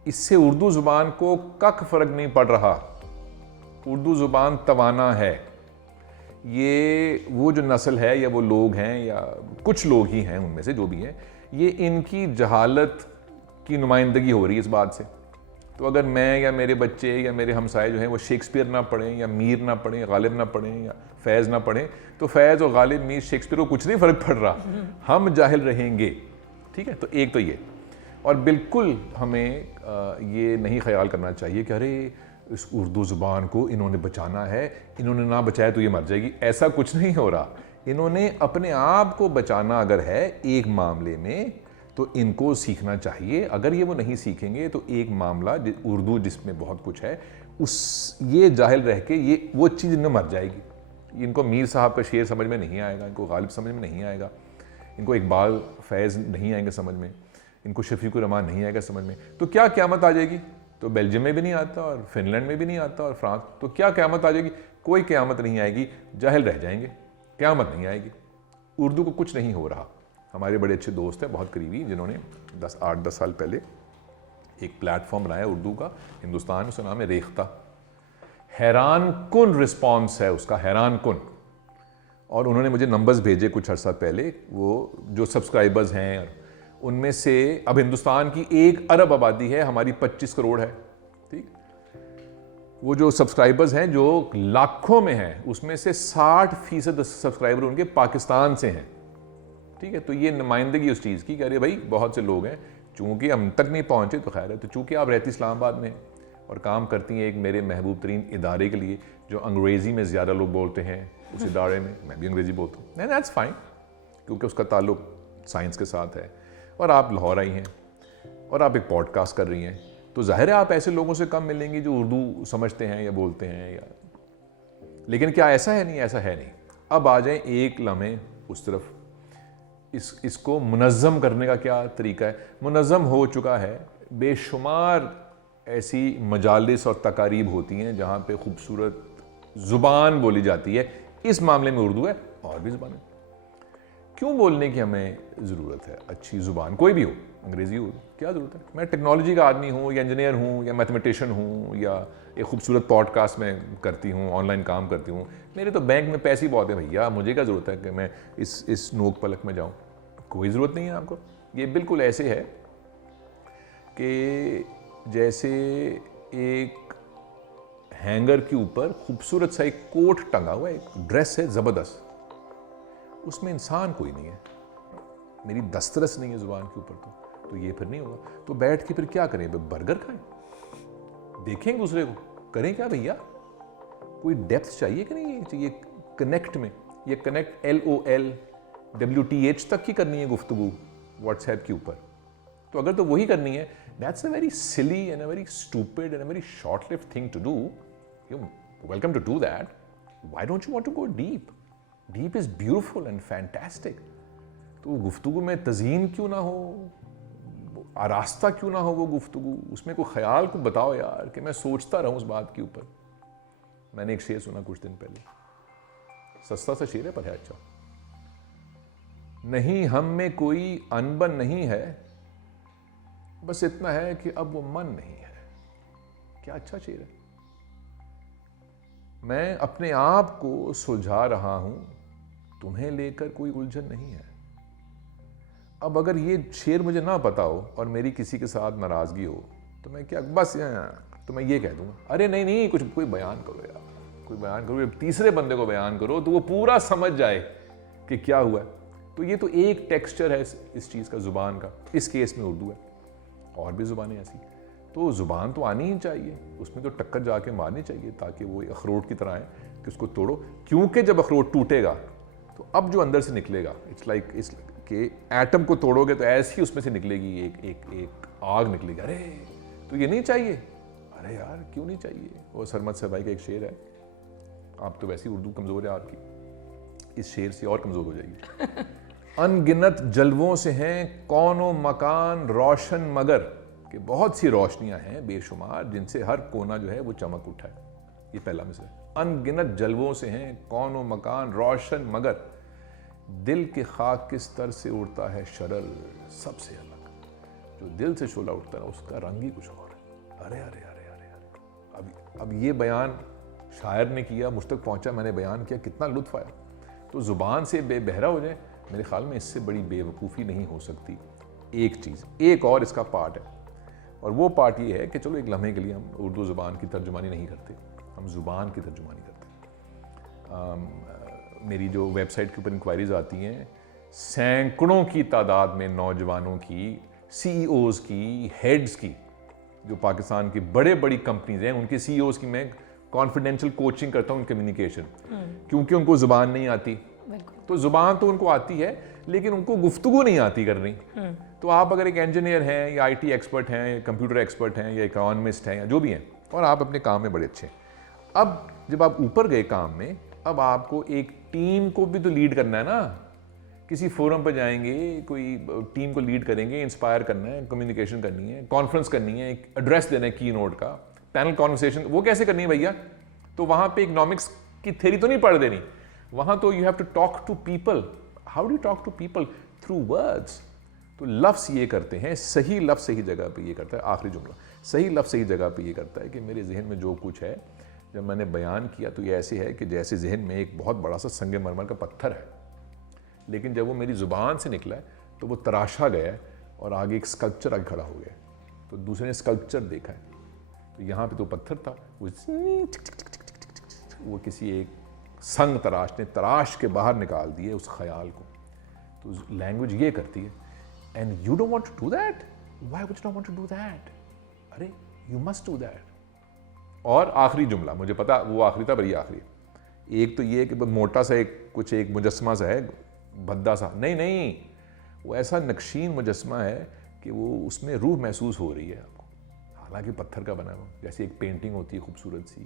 इससे उर्दू ज़ुबान को कख फ़र्क नहीं पड़ रहा। उर्दू ज़ुबान तवाना है। ये वो जो नस्ल है या वो लोग हैं या कुछ लोग ही हैं उनमें से जो भी हैं, ये इनकी जहालत की नुमाइंदगी हो रही है इस बात से। तो अगर मैं या मेरे बच्चे या मेरे हमसाए जो हैं वो शेक्सपियर ना पढ़ें या मीर ना पढ़ें, गालिब ना पढ़ें या फैज़ ना पढ़ें, तो फैज़ और गालिब, मीर, शेक्सपियर को कुछ नहीं फ़र्क पड़ रहा, हम जाहिल रहेंगे। ठीक है, तो एक तो ये, और बिल्कुल हमें ये नहीं ख्याल करना चाहिए कि अरे इस उर्दू ज़ुबान को इन्होंने बचाना है, इन्होंने ना बचाया तो ये मर जाएगी। ऐसा कुछ नहीं हो रहा। इन्होंने अपने आप को बचाना अगर है एक मामले में, तो इनको सीखना चाहिए। अगर ये वो नहीं सीखेंगे तो एक मामला उर्दू जिसमें बहुत कुछ है, उस ये जाहिल रह के ये वो चीज़ न मर जाएगी। इनको मीर साहब का शेर समझ में नहीं आएगा, इनको गालिब समझ में नहीं आएगा, इनको इकबाल फैज़ नहीं आएंगे समझ में, इनको शफीकुर रहमान नहीं आएगा समझ में। तो क्या क़यामत आ जाएगी? तो बेल्जियम में भी नहीं आता और फिनलैंड में भी नहीं आता और फ्रांस, तो क्या क़यामत आ जाएगी? कोई क़यामत नहीं आएगी, जाहिल रह जाएंगे, क़यामत नहीं आएगी। उर्दू को कुछ नहीं हो रहा। हमारे बड़े अच्छे दोस्त हैं, बहुत करीबी, जिन्होंने 8-10 साल पहले एक प्लेटफॉर्म बनाया उर्दू का हिंदुस्तान, उसका नाम है रेख्ता। हैरान कुन रिस्पॉन्स है उसका, हैरान कुन। और उन्होंने मुझे नंबर्स भेजे कुछ अर्सा पहले, वो जो सब्सक्राइबर्स हैं उनमें से अब हिंदुस्तान की 1 अरब आबादी है, हमारी 25 करोड़ है। ठीक, वो जो सब्सक्राइबर्स हैं जो लाखों में हैं, उसमें से 60% सब्सक्राइबर उनके पाकिस्तान से हैं। ठीक है, तो ये नुमाइंदगी उस चीज़ की, कह रहे भाई बहुत से लोग हैं, चूँकि हम तक नहीं पहुँचे तो खैर है, तो चूँकि आप रहती इस्लामाबाद में और काम करती हैं एक मेरे महबूब तरीन इदारे के लिए जो अंग्रेज़ी में ज़्यादा लोग बोलते हैं, उस इदारे में मैं भी अंग्रेज़ी बोलता हूँ, नहीं दैट्स फाइन, क्योंकि उसका ताल्लुक साइंस के साथ है, और आप लाहौर आई हैं और आप एक पॉडकास्ट कर रही हैं, तो जाहिर है आप ऐसे लोगों से कम मिलेंगी जो उर्दू समझते हैं या बोलते हैं या, लेकिन क्या ऐसा है? नहीं, ऐसा है नहीं। अब आ जाएं एक लम्हे उस तरफ, इसको मुनज़्ज़म करने का क्या तरीका है? मुनज़्ज़म हो चुका है, बेशुमार ऐसी मजालिस और तकारीब होती हैं जहाँ पे खूबसूरत ज़ुबान बोली जाती है। इस मामले में उर्दू है, और भी ज़ुबान है। क्यों बोलने की हमें ज़रूरत है? अच्छी ज़ुबान कोई भी हो, अंग्रेज़ी हो, क्या ज़रूरत है? मैं टेक्नोलॉजी का आदमी हूँ या इंजीनियर हूँ या मैथमेटिशियन हूँ या एक खूबसूरत पॉडकास्ट में करती हूँ, ऑनलाइन काम करती हूँ, मेरे तो बैंक में पैसे ही बहुत है भैया, मुझे क्या ज़रूरत है कि मैं इस नोक पलक में जाऊँ? कोई ज़रूरत नहीं है आपको। ये बिल्कुल ऐसे है कि जैसे एक हैंगर के ऊपर खूबसूरत सा एक कोट टंगा हुआ है, एक ड्रेस है ज़बरदस्त, उसमें इंसान कोई नहीं है, मेरी दस्तरस नहीं है ज़ुबान के ऊपर, तो तो ये फिर नहीं होगा। तो बैठ के फिर क्या करें, बर्गर खाएं, देखें दूसरे को, करें क्या भैया? कोई डेप्थ चाहिए कि नहीं चाहिए कनेक्ट में? ये कनेक्ट LOL WTH तक की करनी है गुफ्तगू व्हाट्सएप के ऊपर। तो अगर तो वही करनी है, that's a very silly and a very stupid and a very short lived thing to do. You welcome to do that, why don't you want to go deep? Deep is beautiful and fantastic. तो गुफ्तगू में तज़ीन क्यों ना हो, आरास्ता क्यों ना हो वो गुफ्तगू, उसमें कोई ख्याल को बताओ यार कि मैं सोचता रहूं उस बात के ऊपर। मैंने एक शेर सुना कुछ दिन पहले, सस्ता सा शेर है पर है अच्छा। नहीं हम में कोई अनबन नहीं है, बस इतना है कि अब वो मन नहीं है। क्या अच्छा शेर है। मैं अपने आप को सुलझा रहा हूं, तुम्हें लेकर कोई उलझन नहीं है। अब अगर ये शेर मुझे ना पता हो और मेरी किसी के साथ नाराजगी हो तो मैं क्या, बस तो मैं ये कह दूंगा, अरे नहीं नहीं कुछ कोई बयान करो यार, कोई बयान करो, तीसरे बंदे को बयान करो तो वो पूरा समझ जाए कि क्या हुआ है। तो ये तो एक टेक्सचर है इस चीज़ का, ज़ुबान का। इस केस में उर्दू है, और भी ज़ुबानें ऐसी। तो ज़ुबान तो आनी ही चाहिए, उसमें तो टक्कर जाके मारनी चाहिए ताकि वो अखरोट की तरह है कि उसको तोड़ो। क्योंकि जब अखरोट टूटेगा तो अब जो अंदर से निकलेगा, इट्स लाइक इस कि एटम को तोड़ोगे तो ऐसी उसमें से निकलेगी एक आग निकलेगी। अरे तो ये नहीं चाहिए, अरे यार क्यों नहीं चाहिए। वो सरमद से भाई का एक शेर है, आप तो वैसी उर्दू कमज़ोर है आपकी, इस शेर से और कमज़ोर हो जाएगी। अनगिनत जलवों से हैं कौनो मकान रोशन मगर, कि बहुत सी रोशनियां हैं बेशुमार जिनसे हर कोना जो है वो चमक उठा है। ये पहला मिसरा। अनगिनत जलवों से हैं कौनो मकान रोशन मगर, दिल के खाक किस तर से उड़ता है शरर सबसे अलग। जो दिल से शोला उठता है उसका रंग ही कुछ और है। अरे अरे अरे अरे अरे अब ये बयान शायर ने किया, मुझ तक पहुंचा, मैंने बयान किया, कितना लुत्फ आया। तो ज़ुबान से बेबहरा हो जाए, मेरे ख्याल में इससे बड़ी बेवकूफ़ी नहीं हो सकती। एक चीज़, एक और इसका पार्ट है, और वो पार्ट ये है कि चलो एक लम्हे के लिए हम उर्दू ज़ुबान की तर्जुमानी नहीं करते, हम ज़ुबान की तर्जुमानी करते हैं। मेरी जो वेबसाइट के ऊपर इंक्वायरीज आती हैं, सैकड़ों की तादाद में नौजवानों की, CEOs की, हेड्स की, जो पाकिस्तान की बड़े बड़ी कंपनीज हैं उनके CEOs की मैं कॉन्फिडेंशियल कोचिंग करता हूँ कम्युनिकेशन, क्योंकि उनको ज़ुबान नहीं आती। तो ज़ुबान तो उनको आती है लेकिन उनको गुफ्तगू नहीं आती करनी। तो आप अगर एक इंजीनियर हैं या IT एक्सपर्ट हैं या कंप्यूटर एक्सपर्ट हैं या इकोनॉमिस्ट हैं या जो भी हैं, और आप अपने काम में बड़े अच्छे हैं, अब जब आप ऊपर गए काम में, अब आपको एक टीम को भी तो लीड करना है ना। किसी फोरम पर जाएंगे, कोई टीम को लीड करेंगे, इंस्पायर करना है, कम्युनिकेशन करनी है, कॉन्फ्रेंस करनी है, एक एड्रेस देना है की नोट का, पैनल कॉन्वर्सेशन, वो कैसे करनी है भैया? तो वहाँ पे इकोनॉमिक्स की थ्योरी तो नहीं पढ़ देनी, वहाँ तो you have to talk to people. How do talk to people? Through words. तो लफ्ज़ ये करते हैं, सही लफ्ज़ सही जगह पे ये करता है। आखिरी जुमला, सही लफ्ज़ सही जगह पे ये करता है कि मेरे जहन में जो कुछ है जब मैंने बयान किया तो ये ऐसे है कि जैसे जहन में एक बहुत बड़ा सा संगमरमर का पत्थर है, लेकिन जब वो मेरी ज़ुबान से निकला है तो वो तराशा गया है और आगे एक स्कल्पचर आगे खड़ा हो गया। तो दूसरे ने स्कल्पचर देखा है, तो यहाँ पे तो पत्थर था, वो किसी एक संग तराश ने तराश के बाहर निकाल दिए उस ख्याल को। तो लैंग्वेज ये करती है, and you don't want to do that, why would you not want to do that? अरे यू मस्ट डू दैट। और आखिरी जुमला, मुझे पता वो आखिरी था पर ये आखिरी। एक तो ये कि मोटा सा एक मुजस्मा सा है, भद्दा सा, नहीं, वो ऐसा नक्शीन मुजस्मा है कि वो उसमें रूह महसूस हो रही है आपको, हालांकि पत्थर का बना हुआ। जैसे एक पेंटिंग होती है खूबसूरत सी,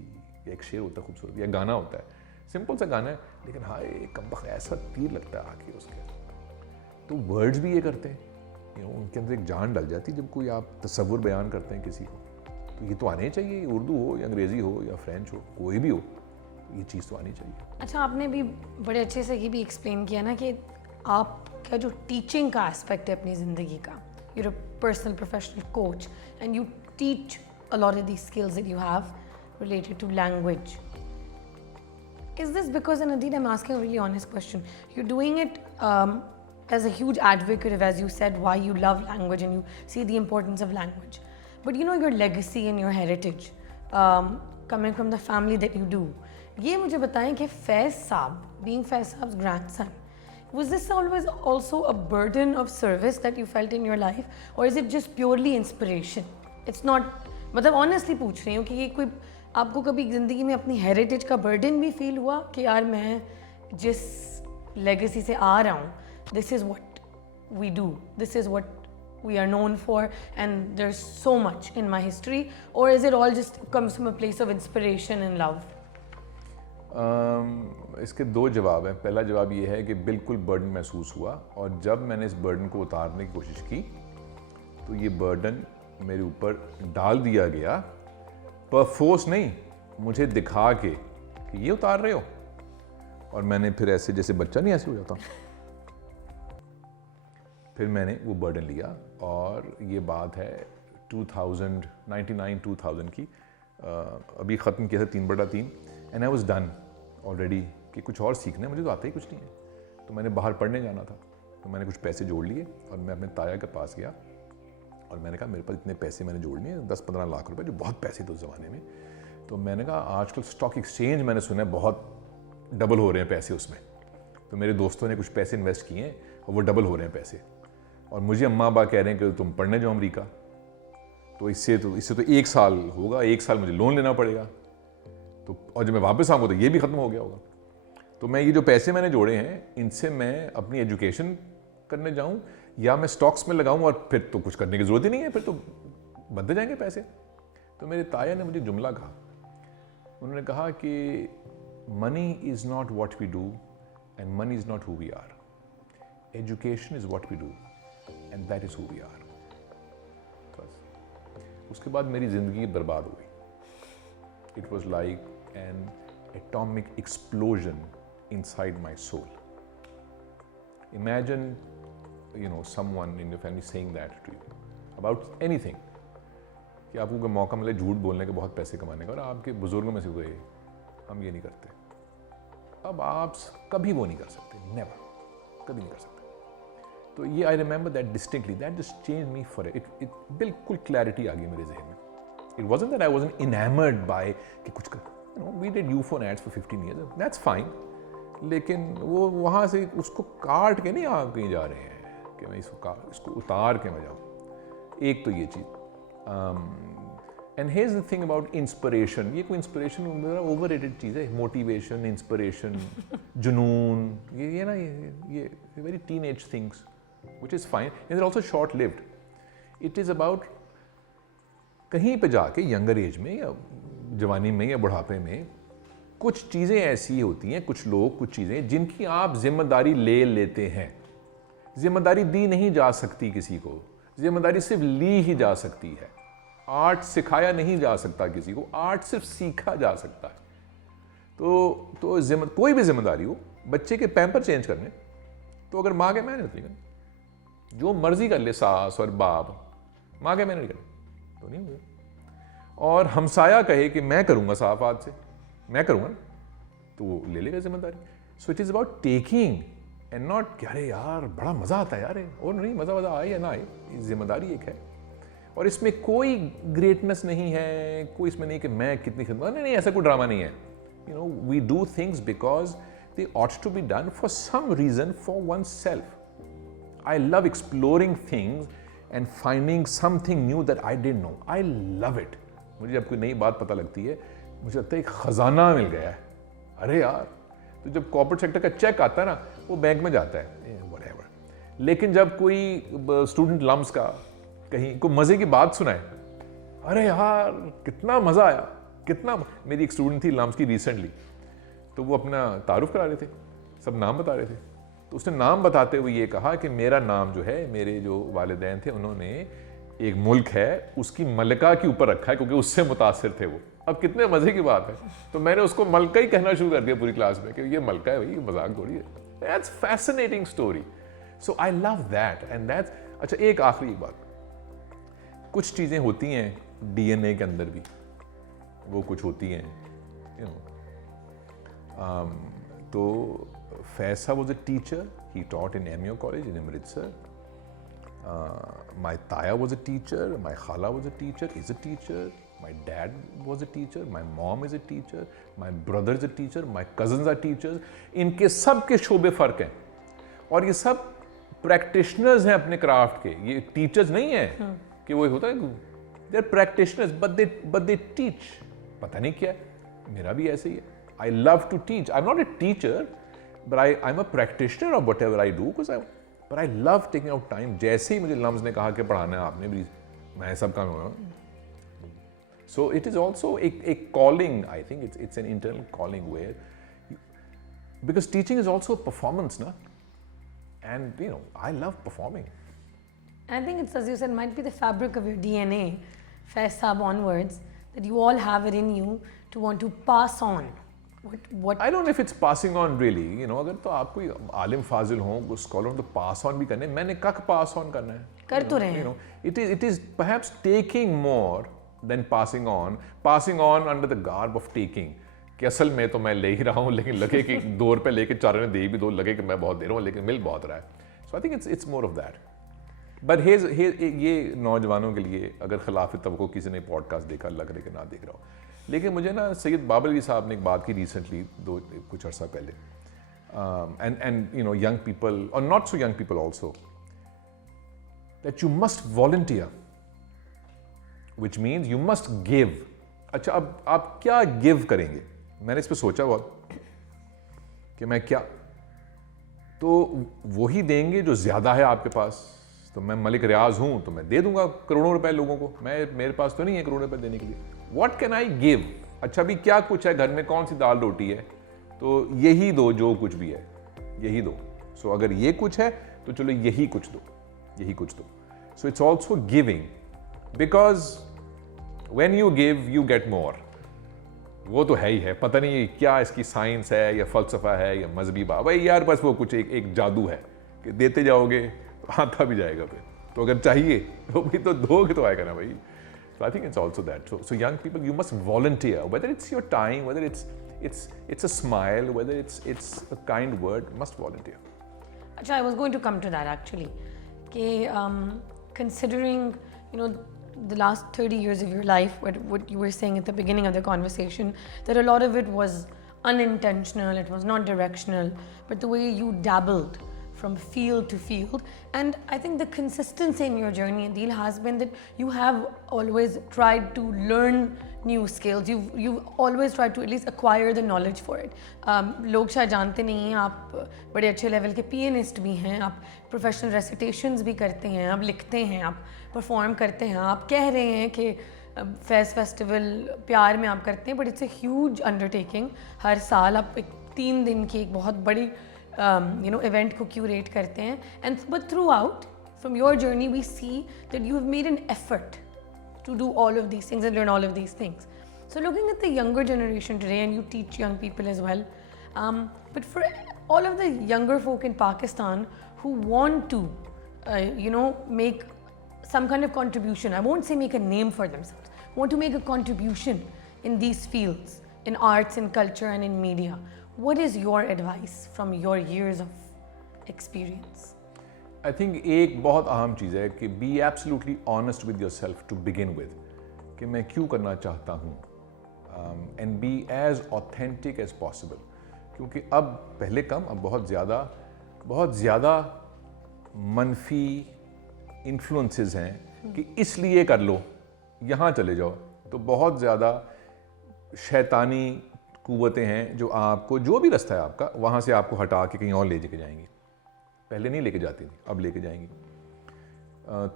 या एक शेर होता है खूबसूरत, या गाना होता है, सिंपल सा गाना है, लेकिन हाय कमबख्त ऐसा तीर लगता है आके उसके। तो वर्ड्स भी ये करते हैं, उनके अंदर एक जान डल जाती है जब कोई आप तसव्वुर बयान करते हैं किसी को। तो ये तो आने चाहिए, उर्दू हो या अंग्रेज़ी हो या फ्रेंच हो, कोई भी हो, ये चीज़ तो आनी चाहिए। अच्छा, आपने भी बड़े अच्छे से ये भी एक्सप्लेन किया ना कि आपका जो टीचिंग का एस्पेक्ट है अपनी ज़िंदगी का, you are a personal professional coach and you teach a lot of these skills that you have related to language. Is this because, and indeed I'm asking a really honest question, you're doing it as a huge advocate of, as you said, why you love language and you see the importance of language. But you know your legacy and your heritage, coming from the family that you do. ये मुझे बताएं कि फैज़ साहब, being Faiz साहब's grandson, Was this always also a burden of service that you felt in your life, or is it just purely inspiration? It's not, मतलब honestly पूछ रही हूँ कि ये कोई आपको कभी ज़िंदगी में अपनी हेरिटेज का बर्डन भी फील हुआ कि यार मैं जिस लेगेसी से आ रहा हूँ, this is what we do, this is what we are known for, and there's so much in my history, or is it all just comes from a place of inspiration and love? इसके दो जवाब हैं। पहला जवाब ये है कि बिल्कुल बर्डन महसूस हुआ, और जब मैंने इस बर्डन को उतारने की कोशिश की तो ये बर्डन मेरे ऊपर डाल दिया गया, पर फोर्स नहीं, मुझे दिखा के कि ये उतार रहे हो, और मैंने फिर ऐसे जैसे बच्चा नहीं ऐसे हो जाता, फिर मैंने वो बर्डन लिया। और ये बात है 2000 की, अभी ख़त्म किया था 3/3, and I was done already कि कुछ और सीखना है, मुझे तो आता ही कुछ नहीं है। तो मैंने बाहर पढ़ने जाना था, तो मैंने कुछ पैसे जोड़ लिए और मैं अपने ताया के पास गया और मैंने कहा मेरे पास इतने पैसे मैंने जोड़ लिए 10-15 लाख रुपए, जो बहुत पैसे थे उस ज़माने में। तो मैंने कहा आजकल स्टॉक एक्सचेंज मैंने सुना है बहुत डबल हो रहे हैं पैसे उसमें, तो मेरे दोस्तों ने कुछ पैसे इन्वेस्ट किए हैं और वो डबल हो रहे हैं पैसे, और मुझे अम्मा अब्बा कह रहे हैं कि तुम पढ़ने जाओ अमेरिका, तो इससे तो 1 साल होगा, 1 साल मुझे लोन लेना पड़ेगा, तो और जब मैं वापस आऊँगा तो ये भी ख़त्म हो गया होगा। तो मैं ये जो पैसे मैंने जोड़े हैं इनसे मैं अपनी एजुकेशन करने जाऊँ या मैं स्टॉक्स में लगाऊँ, और फिर तो कुछ करने की ज़रूरत ही नहीं है, फिर तो बनते जाएंगे पैसे। तो मेरे ताया ने मुझे जुमला कहा, उन्होंने कहा कि money is not what we do and money is not who we are, education is what we do and that is who we are. बस उसके बाद मेरी ज़िंदगी बर्बाद हो गई। It was like an atomic explosion inside my soul. Imagine, someone in your family saying that to you about anything, कि आपको कोई मौका मिले झूठ बोलने के, बहुत पैसे कमाने का, और आपके बुजुर्गों में से कोई हम ये नहीं करते, अब आप कभी वो नहीं कर सकते, नेवर, कभी नहीं कर सकते। तो ये I remember that distinctly, that just change me for it बिल्कुल क्लैरिटी आ गई मेरे जहन में। It wasn't that I wasn't enamoured by कि कुछ कर, we did UFO ads for 15 years, that's fine, लेकिन वो वहाँ से उसको काट के नहीं आप कहीं जा रहे हैं कि मैं इसको उतार के मैं जाऊँ। एक तो ये चीज़, and here's the thing about inspiration, ये कोई इंस्पिरेशन ओवररेटेड चीज़ है, मोटिवेशन, इंस्पिरेशन, जुनून, ये ना ये very teenage things which is fine and they're also short lived. It is about कहीं पे जाके यंगर एज में या जवानी में या बुढ़ापे में कुछ चीज़ें ऐसी होती हैं, कुछ लोग, कुछ चीज़ें जिनकी आप जिम्मेदारी ले लेते हैं। जिम्मेदारी दी नहीं जा सकती किसी को, जिम्मेदारी सिर्फ ली ही जा सकती है। आर्ट सिखाया नहीं जा सकता किसी को, आर्ट सिर्फ सीखा जा सकता है। तो कोई भी जिम्मेदारी हो, बच्चे के पैम्पर चेंज करने, तो अगर माँ के मैंने नहीं करनी, जो मर्जी कर ले सास और बाप, माँ के मैंने नहीं करनी तो नहीं हुआ। और हमसाया कहे कि मैं करूंगा साफ हाथ से, मैं करूंगा, तो वो ले लेगा जिम्मेदारी। So it is about taking and not कि अरे यार बड़ा मज़ा आता है यार, और नहीं, मज़ा आए या ना आए, जिम्मेदारी एक है। और इसमें कोई ग्रेटनेस नहीं है, कोई इसमें नहीं कि मैं कितनी खिदमत, नहीं, ऐसा कोई ड्रामा नहीं है। We do things because they ought to be done for some reason for oneself. I love exploring things and finding something new that I didn't know. I love it. मुझे जब कोई नई बात पता लगती है, मुझे लगता है एक ख़जाना मिल गया है। अरे यार, तो जब कॉर्पोरेट सेक्टर का चेक आता है ना, वो बैंक में जाता है, व्हाटएवर। लेकिन जब कोई स्टूडेंट लम्स का कहीं को मज़े की बात सुनाए, अरे यार कितना मज़ा आया, कितना। मेरी एक स्टूडेंट थी लम्स की रिसेंटली, तो वो अपना तारुफ करा रहे थे, सब नाम बता रहे थे। तो उसने नाम बताते हुए ये कहा कि मेरा नाम जो है, मेरे जो वालिदैन थे उन्होंने एक मुल्क है उसकी मलका के ऊपर रखा है क्योंकि उससे मुतासिर थे वो। अब कितने मज़े की बात है। तो मैंने उसको मलका ही कहना शुरू कर दिया पूरी क्लास में कि ये मलका है भाई, ये मजाक थोड़ी है। That's fascinating story. So I love that and that's. अच्छा, एक आखिरी बात, कुछ चीज़ें होती हैं DNA के अंदर भी, वो कुछ होती हैं तो Faiz Sahab was a teacher, he taught in MO college in Amritsar. My Taya was a teacher, my Khala was a teacher, is a teacher, my dad was a teacher, my mom is a teacher, my brother is a teacher, my cousins are teachers. इनके सब के शोबे फ़र्क हैं और ये सब प्रैक्टिशनर्स हैं अपने क्राफ्ट के, ये टीचर्स नहीं है कि वो होता है they are practitioners but they teach. पता नहीं क्या है, मेरा भी ऐसे ही है। I love to teach, I am not a teacher but I am a practitioner of whatever I do, but I love taking out time. जैसे ही मुझे लम्स ने कहा कि पढ़ाना है आपने भी, मैं सब काम हो रहा हूँ। So it is also a calling, I think it's an internal calling where, because teaching is also a performance, na? And you know, I love performing. I think it's, as you said, might be the fabric of your DNA, Faiz Saab onwards, that you all have it in you to want to pass on. What I don't know if it's passing on really, you know, अगर तो आप कोई आलिम फाजिल हो, कोई स्कॉलर हो, तो पास ऑन भी करने, मैंने कब पास ऑन करना है? कर तो रहे हैं। You know, it is perhaps taking more than passing on under the garb of taking, कि असल में तो मैं ले ही रहा हूँ, लेकिन लगे कि 2 रुपए लेके 4 ने दे भी दो, लगे कि मैं बहुत दे रहा हूँ लेकिन मिल बहुत रहा है। So I think it's more of that. But ये नौजवानों के लिए, अगर खिलाफ तवक्को किसी ने पॉडकास्ट देखा, लग रहा कि ना देख रहा हो, लेकिन मुझे ना सैयद बाबरगी साहब ने एक बात की रिसेंटली, कुछ अर्सा पहले, and you know young people और not so young people also, that you must volunteer, which means you must give। अच्छा, अब आप क्या गिव करेंगे? मैंने इस पर सोचा बहुत कि मैं क्या, तो वही देंगे जो ज़्यादा है आपके पास। तो मैं मलिक रियाज हूँ तो मैं दे दूंगा करोड़ों रुपए लोगों को, मेरे पास तो नहीं है करोड़ों रुपए देने के लिए। What can I give? अच्छा, भी क्या कुछ है घर में, कौन सी दाल रोटी है, तो यही दो, जो कुछ भी है यही दो। सो अगर ये कुछ है तो चलो यही कुछ दो, यही कुछ दो। So it's also giving, because when you give you get more। वो तो है ही है, पता नहीं क्या इसकी साइंस है या फलसफा है या मजहबी बात, भाई यार बस वो कुछ एक जादू है कि देते जाओगे तो आता भी जाएगा फिर, तो अगर चाहिए तो भी तो दोगे तो आएगा ना भाई। So I think it's also that। So young people, you must volunteer, whether it's your time, whether it's a smile, whether it's a kind word, must volunteer। Achha, I was going to come to that actually, कि considering, you know, the last 30 years of your life, what you were saying at the beginning of the conversation, that a lot of it was unintentional, it was not directional, but the way you dabbled from field to field. And I think the consistency in your journey, Adil, has been that you have always tried to learn new skills. You've always tried to at least acquire the knowledge for it. लोग शायद जानते नहीं हैं, आप बड़े अच्छे लेवल के पियानिस्ट भी हैं, आप प्रोफेशनल रेसिटेशंस भी करते हैं, आप लिखते हैं, आप परफॉर्म करते हैं, आप कह रहे हैं कि फैज़ फेस्टिवल प्यार में आप करते हैं, but it's a huge undertaking. हर साल आप एक 3 दिन की एक बहुत बड़ी इवेंट को क्यूरेट करते हैं, and but throughout from your journey we see that you have made an effort to do all of these things and learn all of these things. So looking at the younger generation today, and you teach young people as well, but for all of the younger folk in Pakistan who want to, make some kind of contribution, I won't say make a name for themselves, want to make a contribution in these fields, in arts, in culture and in media, what is your advice from your years of experience? I think एक बहुत अहम चीज़ है कि be absolutely honest with yourself to begin with, कि मैं क्यों करना चाहता हूँ, and be as authentic as possible. क्योंकि अब पहले कम, अब बहुत ज़्यादा मनफी इन्फ्लुएंसेस हैं कि इसलिए कर लो, यहाँ चले जाओ, तो बहुत ज़्यादा शैतानी कुव्वतें हैं जो आपको, जो भी रास्ता है आपका, वहाँ से आपको हटा के कहीं और ले जाके जाएंगी। पहले नहीं लेके जाती थी, अब लेके जाएंगी।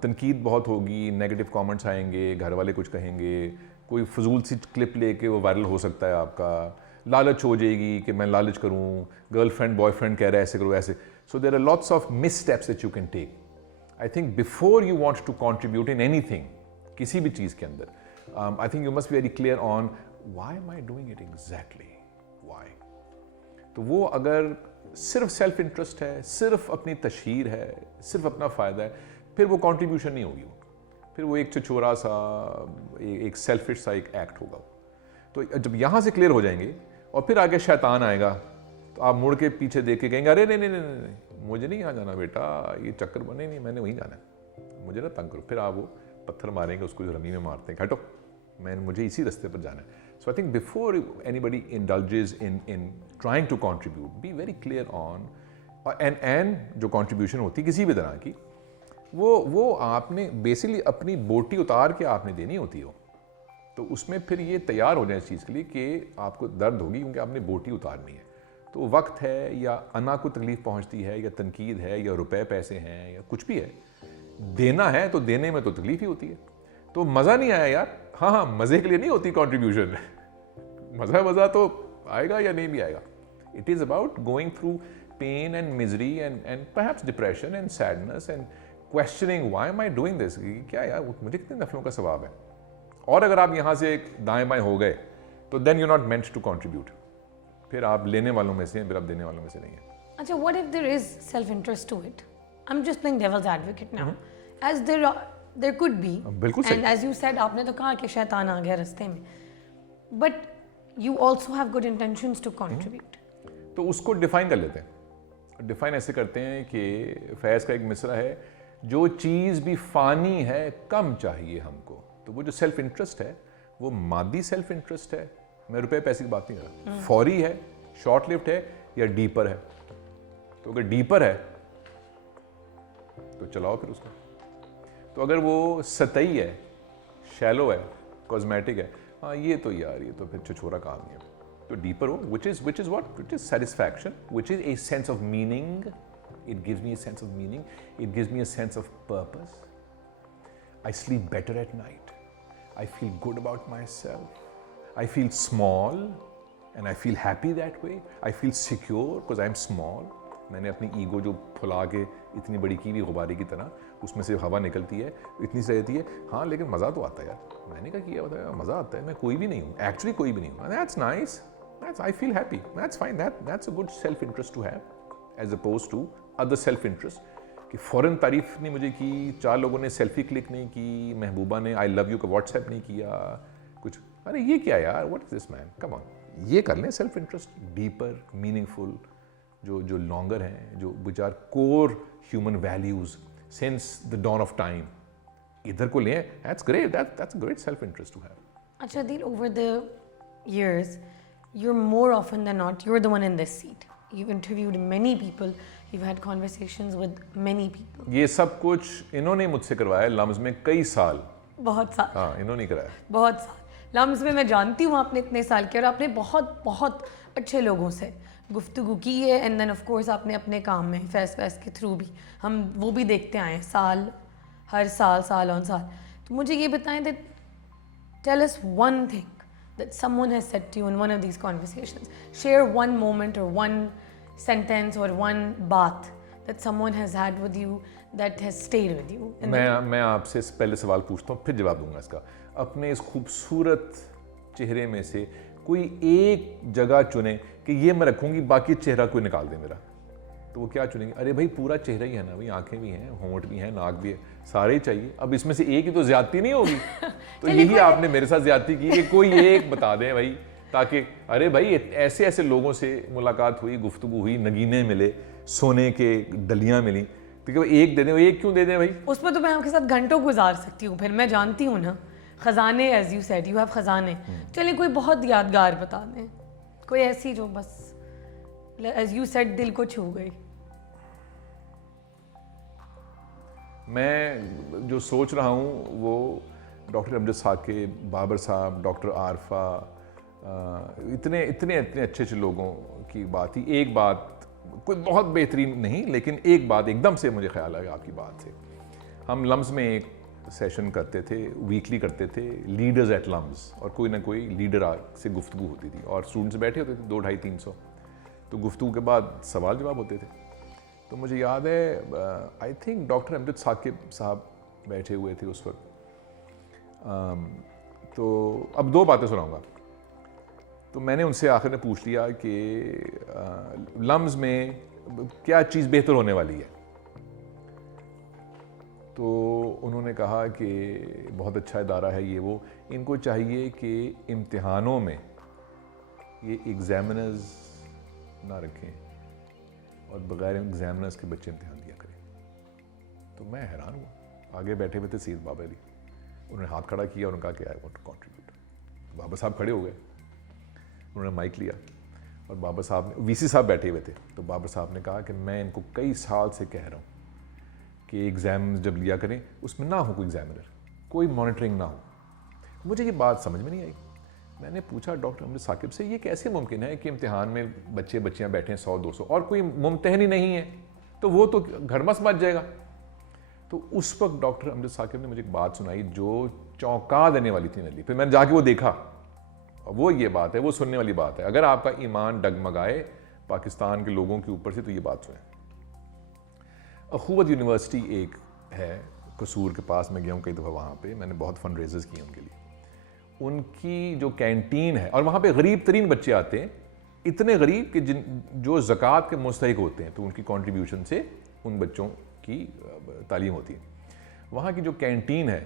तनकीद बहुत होगी, नेगेटिव कमेंट्स आएंगे, घर वाले कुछ कहेंगे, कोई फजूल सी क्लिप लेके वो वायरल हो सकता है आपका, लालच हो जाएगी कि मैं लालच करूं, गर्लफ्रेंड बॉयफ्रेंड कह रहा है ऐसे करो ऐसे। So there are lots of missteps that you can take. I think before you want to contribute in anything, किसी भी चीज़ के अंदर, I think you must be very clear on why am I doing it exactly, why. तो वो अगर सिर्फ सेल्फ इंटरेस्ट है, सिर्फ अपनी तशहीर है, सिर्फ अपना फ़ायदा है, फिर वो कंट्रीब्यूशन नहीं होगी, फिर वो एक छिछोरा सा, एक सेल्फिश सा एक एक्ट होगा। तो जब यहाँ से क्लियर हो जाएंगे और फिर आगे शैतान आएगा, तो आप मुड़ के पीछे देख के कहेंगे अरे नहीं, मुझे नहीं यहाँ जाना बेटा, ये चक्कर बने नहीं, मैंने वहीं जाना है, मुझे ना तंग करो। फिर आप वो पत्थर मारेंगे उसको, जो रमी में मारते हैं, हटो, मुझे इसी रास्ते पर जाना है। So I think before anybody indulges in trying to contribute, be very clear on और एंड जो कंट्रीब्यूशन होती है किसी भी तरह की, वो आपने बेसिकली अपनी बोटी उतार के आपने देनी होती हो। तो उसमें फिर ये तैयार हो जाए इस चीज़ के लिए कि आपको दर्द होगी क्योंकि आपने बोटी उतारनी है। तो वक्त है या अना को तकलीफ पहुंचती है या तनकीद है या रुपए पैसे हैं या कुछ भी है, देना है तो देने में तो तकलीफ ही होती है। तो मज़ा नहीं आया यार, हाँ मज़े के लिए नहीं होती कॉन्ट्रीब्यूशन मज़ा तो आएगा या नहीं भी आएगा। It is about going through pain and misery and perhaps depression and sadness and questioning why am I doing this, क्या यार मुझे कितने नफलों का सवाब है। और अगर आप यहाँ से दाएं बाएं हो गए तो then you not meant to contribute, फिर आप लेने वालों में से हैं, फिर आप देने वालों में से नहीं हैं। अच्छा, what if there is self-interest to it? I'm just playing devil's advocate now. As there could be. बिल्कुल सही। And as you said, आपने तो कहा कि शैतान आ गया रास्ते में. But you also have good intentions to contribute. तो उसको डिफाइन कर लेते हैं। डिफाइन ऐसे करते हैं कि फैज़ का एक मिसरा है, जो चीज़ भी फ़ानी है कम चाहिए हमको। तो वो जो सेल्फ इंटरेस्ट है वो मादी सेल्फ इंटरेस्ट है, मैं रुपए पैसे की बात नहीं कर रहा, फौरी है, शॉर्ट लिफ्ट है या डीपर है। तो अगर डीपर है तो चलाओ फिर उसको। तो अगर वो सतही है, शैलो है, कॉस्मेटिक है, हाँ ये तो यार ये तो फिर छिछोरा काम ही है। तो डीपर हो, which is what? Which is satisfaction, which is a sense of meaning. It gives me a sense of meaning. It gives me a sense of purpose. I sleep better at night. I feel good about myself. I feel small and I feel happy that way. I feel secure because I'm small. मैंने अपनी ईगो जो फुला के इतनी बड़ी की हुई गुब्बारे की तरह, उसमें से हवा निकलती है, इतनी सी रहती है, हाँ लेकिन मज़ा तो आता है यार। मैंने क्या किया बताया, मज़ा आता है, मैं कोई भी नहीं हूँ, एक्चुअली कोई भी नहीं हूँ। That's nice. I feel happy. That's fine. That's a good self-interest to have as opposed to other self-interest. कि फ़ौरन तारीफ नहीं मुझे की, 4 लोगों ने सेल्फी क्लिक नहीं की, महबूबा ने आई लव यू का व्हाट्सएप नहीं किया, कुछ अरे ये क्या यार, what is this man, come on. ये कर लें सेल्फ इंटरेस्ट, डीपर, मीनिंगफुल, जो लॉन्गर हैं, जो which are core human values since the dawn of time, इधर को लें। That's great, that's great self interest to have. अच्छा Adil, over the years, you're more often than not, you're the one in this seat. You've interviewed many people. You've had conversations with many people. ये सब कुछ इन्होंने मुझसे करवाया लम्स में कई साल। बहुत साल। हाँ इन्होंने कराया बहुत साल। लम्स में मैं जानती हूँ आपने इतने साल किया और आपने बहुत बहुत अच्छे लोगों से गुफ्तगू की है। एंड देन ऑफ कोर्स आपने अपने काम में फैस के थ्रू भी हम वो भी देखते आए हैं, हर साल ऑन साल। तो मुझे ये बताएं that tell us one thing that someone has said to you in one of these conversations. Share one moment or one sentence or one baat that someone has had with you that has stayed with you. मैं आपसे पहले सवाल पूछता हूँ फिर जवाब दूंगा इसका। अपने इस खूबसूरत चेहरे में से कोई एक जगह चुने कि ये मैं रखूंगी, बाकी चेहरा कोई निकाल दे मेरा, तो वो क्या चुनेंगे? अरे भाई पूरा चेहरा ही है ना भाई, आंखें भी हैं, होंठ भी हैं, नाक भी है, सारे ही चाहिए। अब इसमें से एक ही तो ज्यादती नहीं होगी। तो यही आपने मेरे साथ ज्यादती की कि कोई एक बता दें भाई, ताकि अरे भाई ऐसे ऐसे लोगों से मुलाकात हुई, गुफ्तगू हुई, नगीने मिले, सोने के डलियां मिली, तो एक दे दें। एक क्यों दे दें भाई? उसमें तो मैं आपके साथ घंटों गुजार सकती हूँ। फिर मैं जानती हूँ ना, खजाने, as you said you have खजाने। चलिए कोई बहुत यादगार बता दें, कोई ऐसी जो बस एज यू सेड दिल को छू गई। मैं जो सोच रहा हूँ वो डॉक्टर अमजद साकिब, बाबर साहब, डॉक्टर आरफा, इतने इतने इतने अच्छे अच्छे लोगों की बात थी। एक बात कोई बहुत बेहतरीन नहीं, लेकिन एक बात एकदम से मुझे ख्याल आया आपकी बात से। हम लम्स में एक सेशन करते थे, वीकली करते थे, लीडर्स एट लम्स, और कोई ना कोई लीडर से गुफ्तगू होती थी और स्टूडेंट्स बैठे होते थे 200, 250, 300। तो गुफ्तगू के बाद सवाल जवाब होते थे। तो मुझे याद है I think doctor Amjad Saqib साहब बैठे हुए थे उस वक्त। तो अब 2 बातें सुनाऊंगा। तो मैंने उनसे आखिर में पूछ लिया कि लम्स में क्या चीज़ बेहतर होने वाली है। तो उन्होंने कहा कि बहुत अच्छा इदारा है ये वो, इनको चाहिए कि इम्तिहानों में ये एग्जामिनर्स ना रखें और बगैर एग्जामिनर्स के बच्चे इम्तिहान दिया करें। तो मैं हैरान हुआ। आगे बैठे हुए थे सैयद बाबर अली, उन्होंने हाथ खड़ा किया और उन्होंने कहा कि आई वांट टू कंट्रीब्यूट। बाबा साहब खड़े हो गए, उन्होंने माइक लिया, और बाबर साहब ने, वीसी साहब बैठे हुए थे, तो बाबर साहब ने कहा कि मैं इनको कई साल से कह रहा हूँ कि एग्ज़ाम जब लिया करें उसमें ना हो कोई एग्जामिनर, कोई मॉनिटरिंग ना हो। मुझे ये बात समझ में नहीं आई। मैंने पूछा डॉक्टर अमजद साकिब से, ये कैसे मुमकिन है कि इम्तिहान में बच्चे बच्चियाँ बैठे हैं 100-200 और कोई मुमतहन ही नहीं है, तो वो तो घरमस मच जाएगा। तो उस वक्त डॉक्टर अमजद साकिब ने मुझे एक बात सुनाई जो चौंका देने वाली थी मेरे लिए। फिर मैंने जाके वो देखा, और वो ये बात है, वो सुनने वाली बात है। अगर आपका ईमान डगमगाए पाकिस्तान के लोगों के ऊपर से तो ये बात सुने। अखूवत यूनिवर्सिटी एक है कसूर के पास, मैं गया हूँ कई दफ़ा वहाँ पे, मैंने बहुत फंड रेजर्स किए उनके लिए। उनकी जो कैंटीन है, और वहाँ पे गरीब तरीन बच्चे आते हैं, इतने गरीब कि जो ज़कात के मुस्तहिक होते हैं, तो उनकी कंट्रीब्यूशन से उन बच्चों की तालीम होती है। वहाँ की जो कैंटीन है,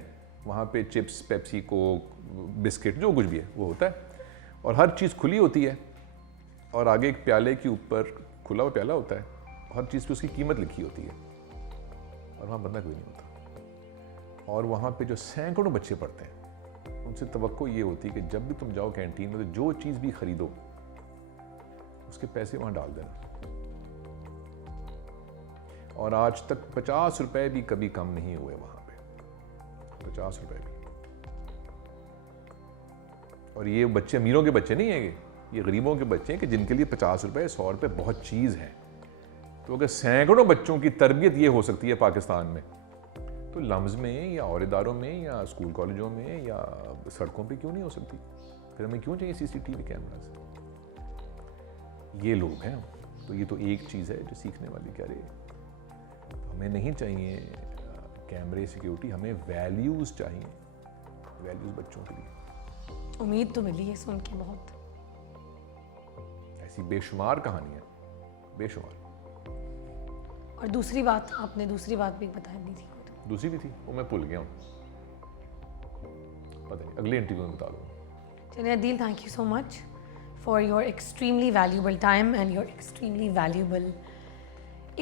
वहाँ पे चिप्स, पेप्सी, कोक, बिस्किट, जो कुछ भी है वो होता है, और हर चीज़ खुली होती है, और आगे एक प्याले के ऊपर खुला हुआ प्याला होता है, हर चीज़ पे उसकी कीमत लिखी होती है, और वहाँ बंदा कोई नहीं होता। और वहाँ पे जो सैकड़ों बच्चे पढ़ते हैं, उनसे तवक्को ये होती है कि जब भी तुम जाओ कैंटीन में तो जो चीज़ भी खरीदो उसके पैसे वहाँ डाल देना। और आज तक 50 रुपए भी कभी कम नहीं हुए वहाँ पे, 50 रुपए भी। और ये बच्चे अमीरों के बच्चे नहीं हैं, ये गरीबों के बच्चे हैं कि जिनके लिए 50 रुपए 100 रुपए बहुत चीज़ है। तो अगर सैकड़ों बच्चों की तरबियत ये हो सकती है पाकिस्तान में, तो लम्स में या और इदारों में या स्कूल कॉलेजों में या सड़कों पे क्यों नहीं हो सकती? फिर हमें क्यों चाहिए CCTV कैमरास? ये लोग हैं। तो ये तो एक चीज़ है जो सीखने वाली। कह रहे हमें नहीं चाहिए कैमरे सिक्योरिटी, हमें वैल्यूज़ चाहिए, वैल्यूज़ बच्चों के लिए। उम्मीद तो मिली है सुन के बहुत। ऐसी बेशुमार कहानियाँ, बेशुमार। और दूसरी बात, आपने दूसरी बात भी बता दी थी। दूसरी भी थी, वो मैं भूल गया हूँ, पता नहीं, अगले इंटरव्यू में बता दूँगा। चलिए Adeel, thank you so much for your extremely valuable time and your extremely valuable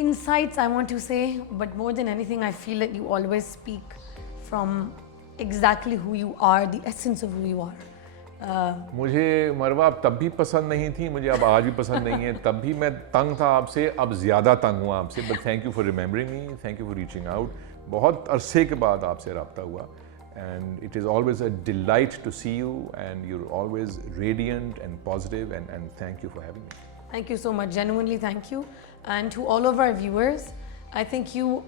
insights, I want to say. But more than anything, I feel that you always speak from exactly who you are, the essence of who you are. मुझे मरवा तब भी पसंद नहीं थी, मुझे अब आज भी पसंद नहीं है। तब भी मैं तंग था आपसे, अब ज़्यादा तंग हुआ आपसे। But thank you for remembering me, thank you for reaching out. बहुत अरसे के बाद आपसे रब्ता हुआ, and it is always a delight to see you, and you're always radiant and positive, and thank you for having me. Thank you so much, genuinely thank you. And to all of our viewers, I think you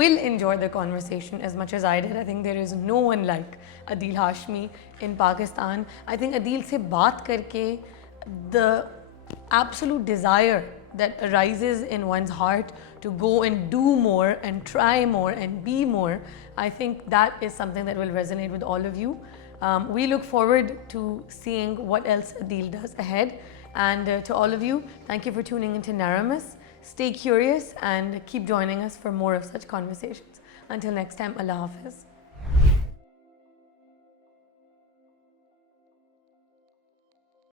will enjoy the conversation as much as I did. I think there is no one like Adil Hashmi in Pakistan. I think Adil se baat karke, the absolute desire that arises in one's heart to go and do more and try more and be more, I think that is something that will resonate with all of you. We look forward to seeing what else Adil does ahead. And to all of you, thank you for tuning into Naramis. Stay curious and keep joining us for more of such conversations. Until next time, Allah Hafiz.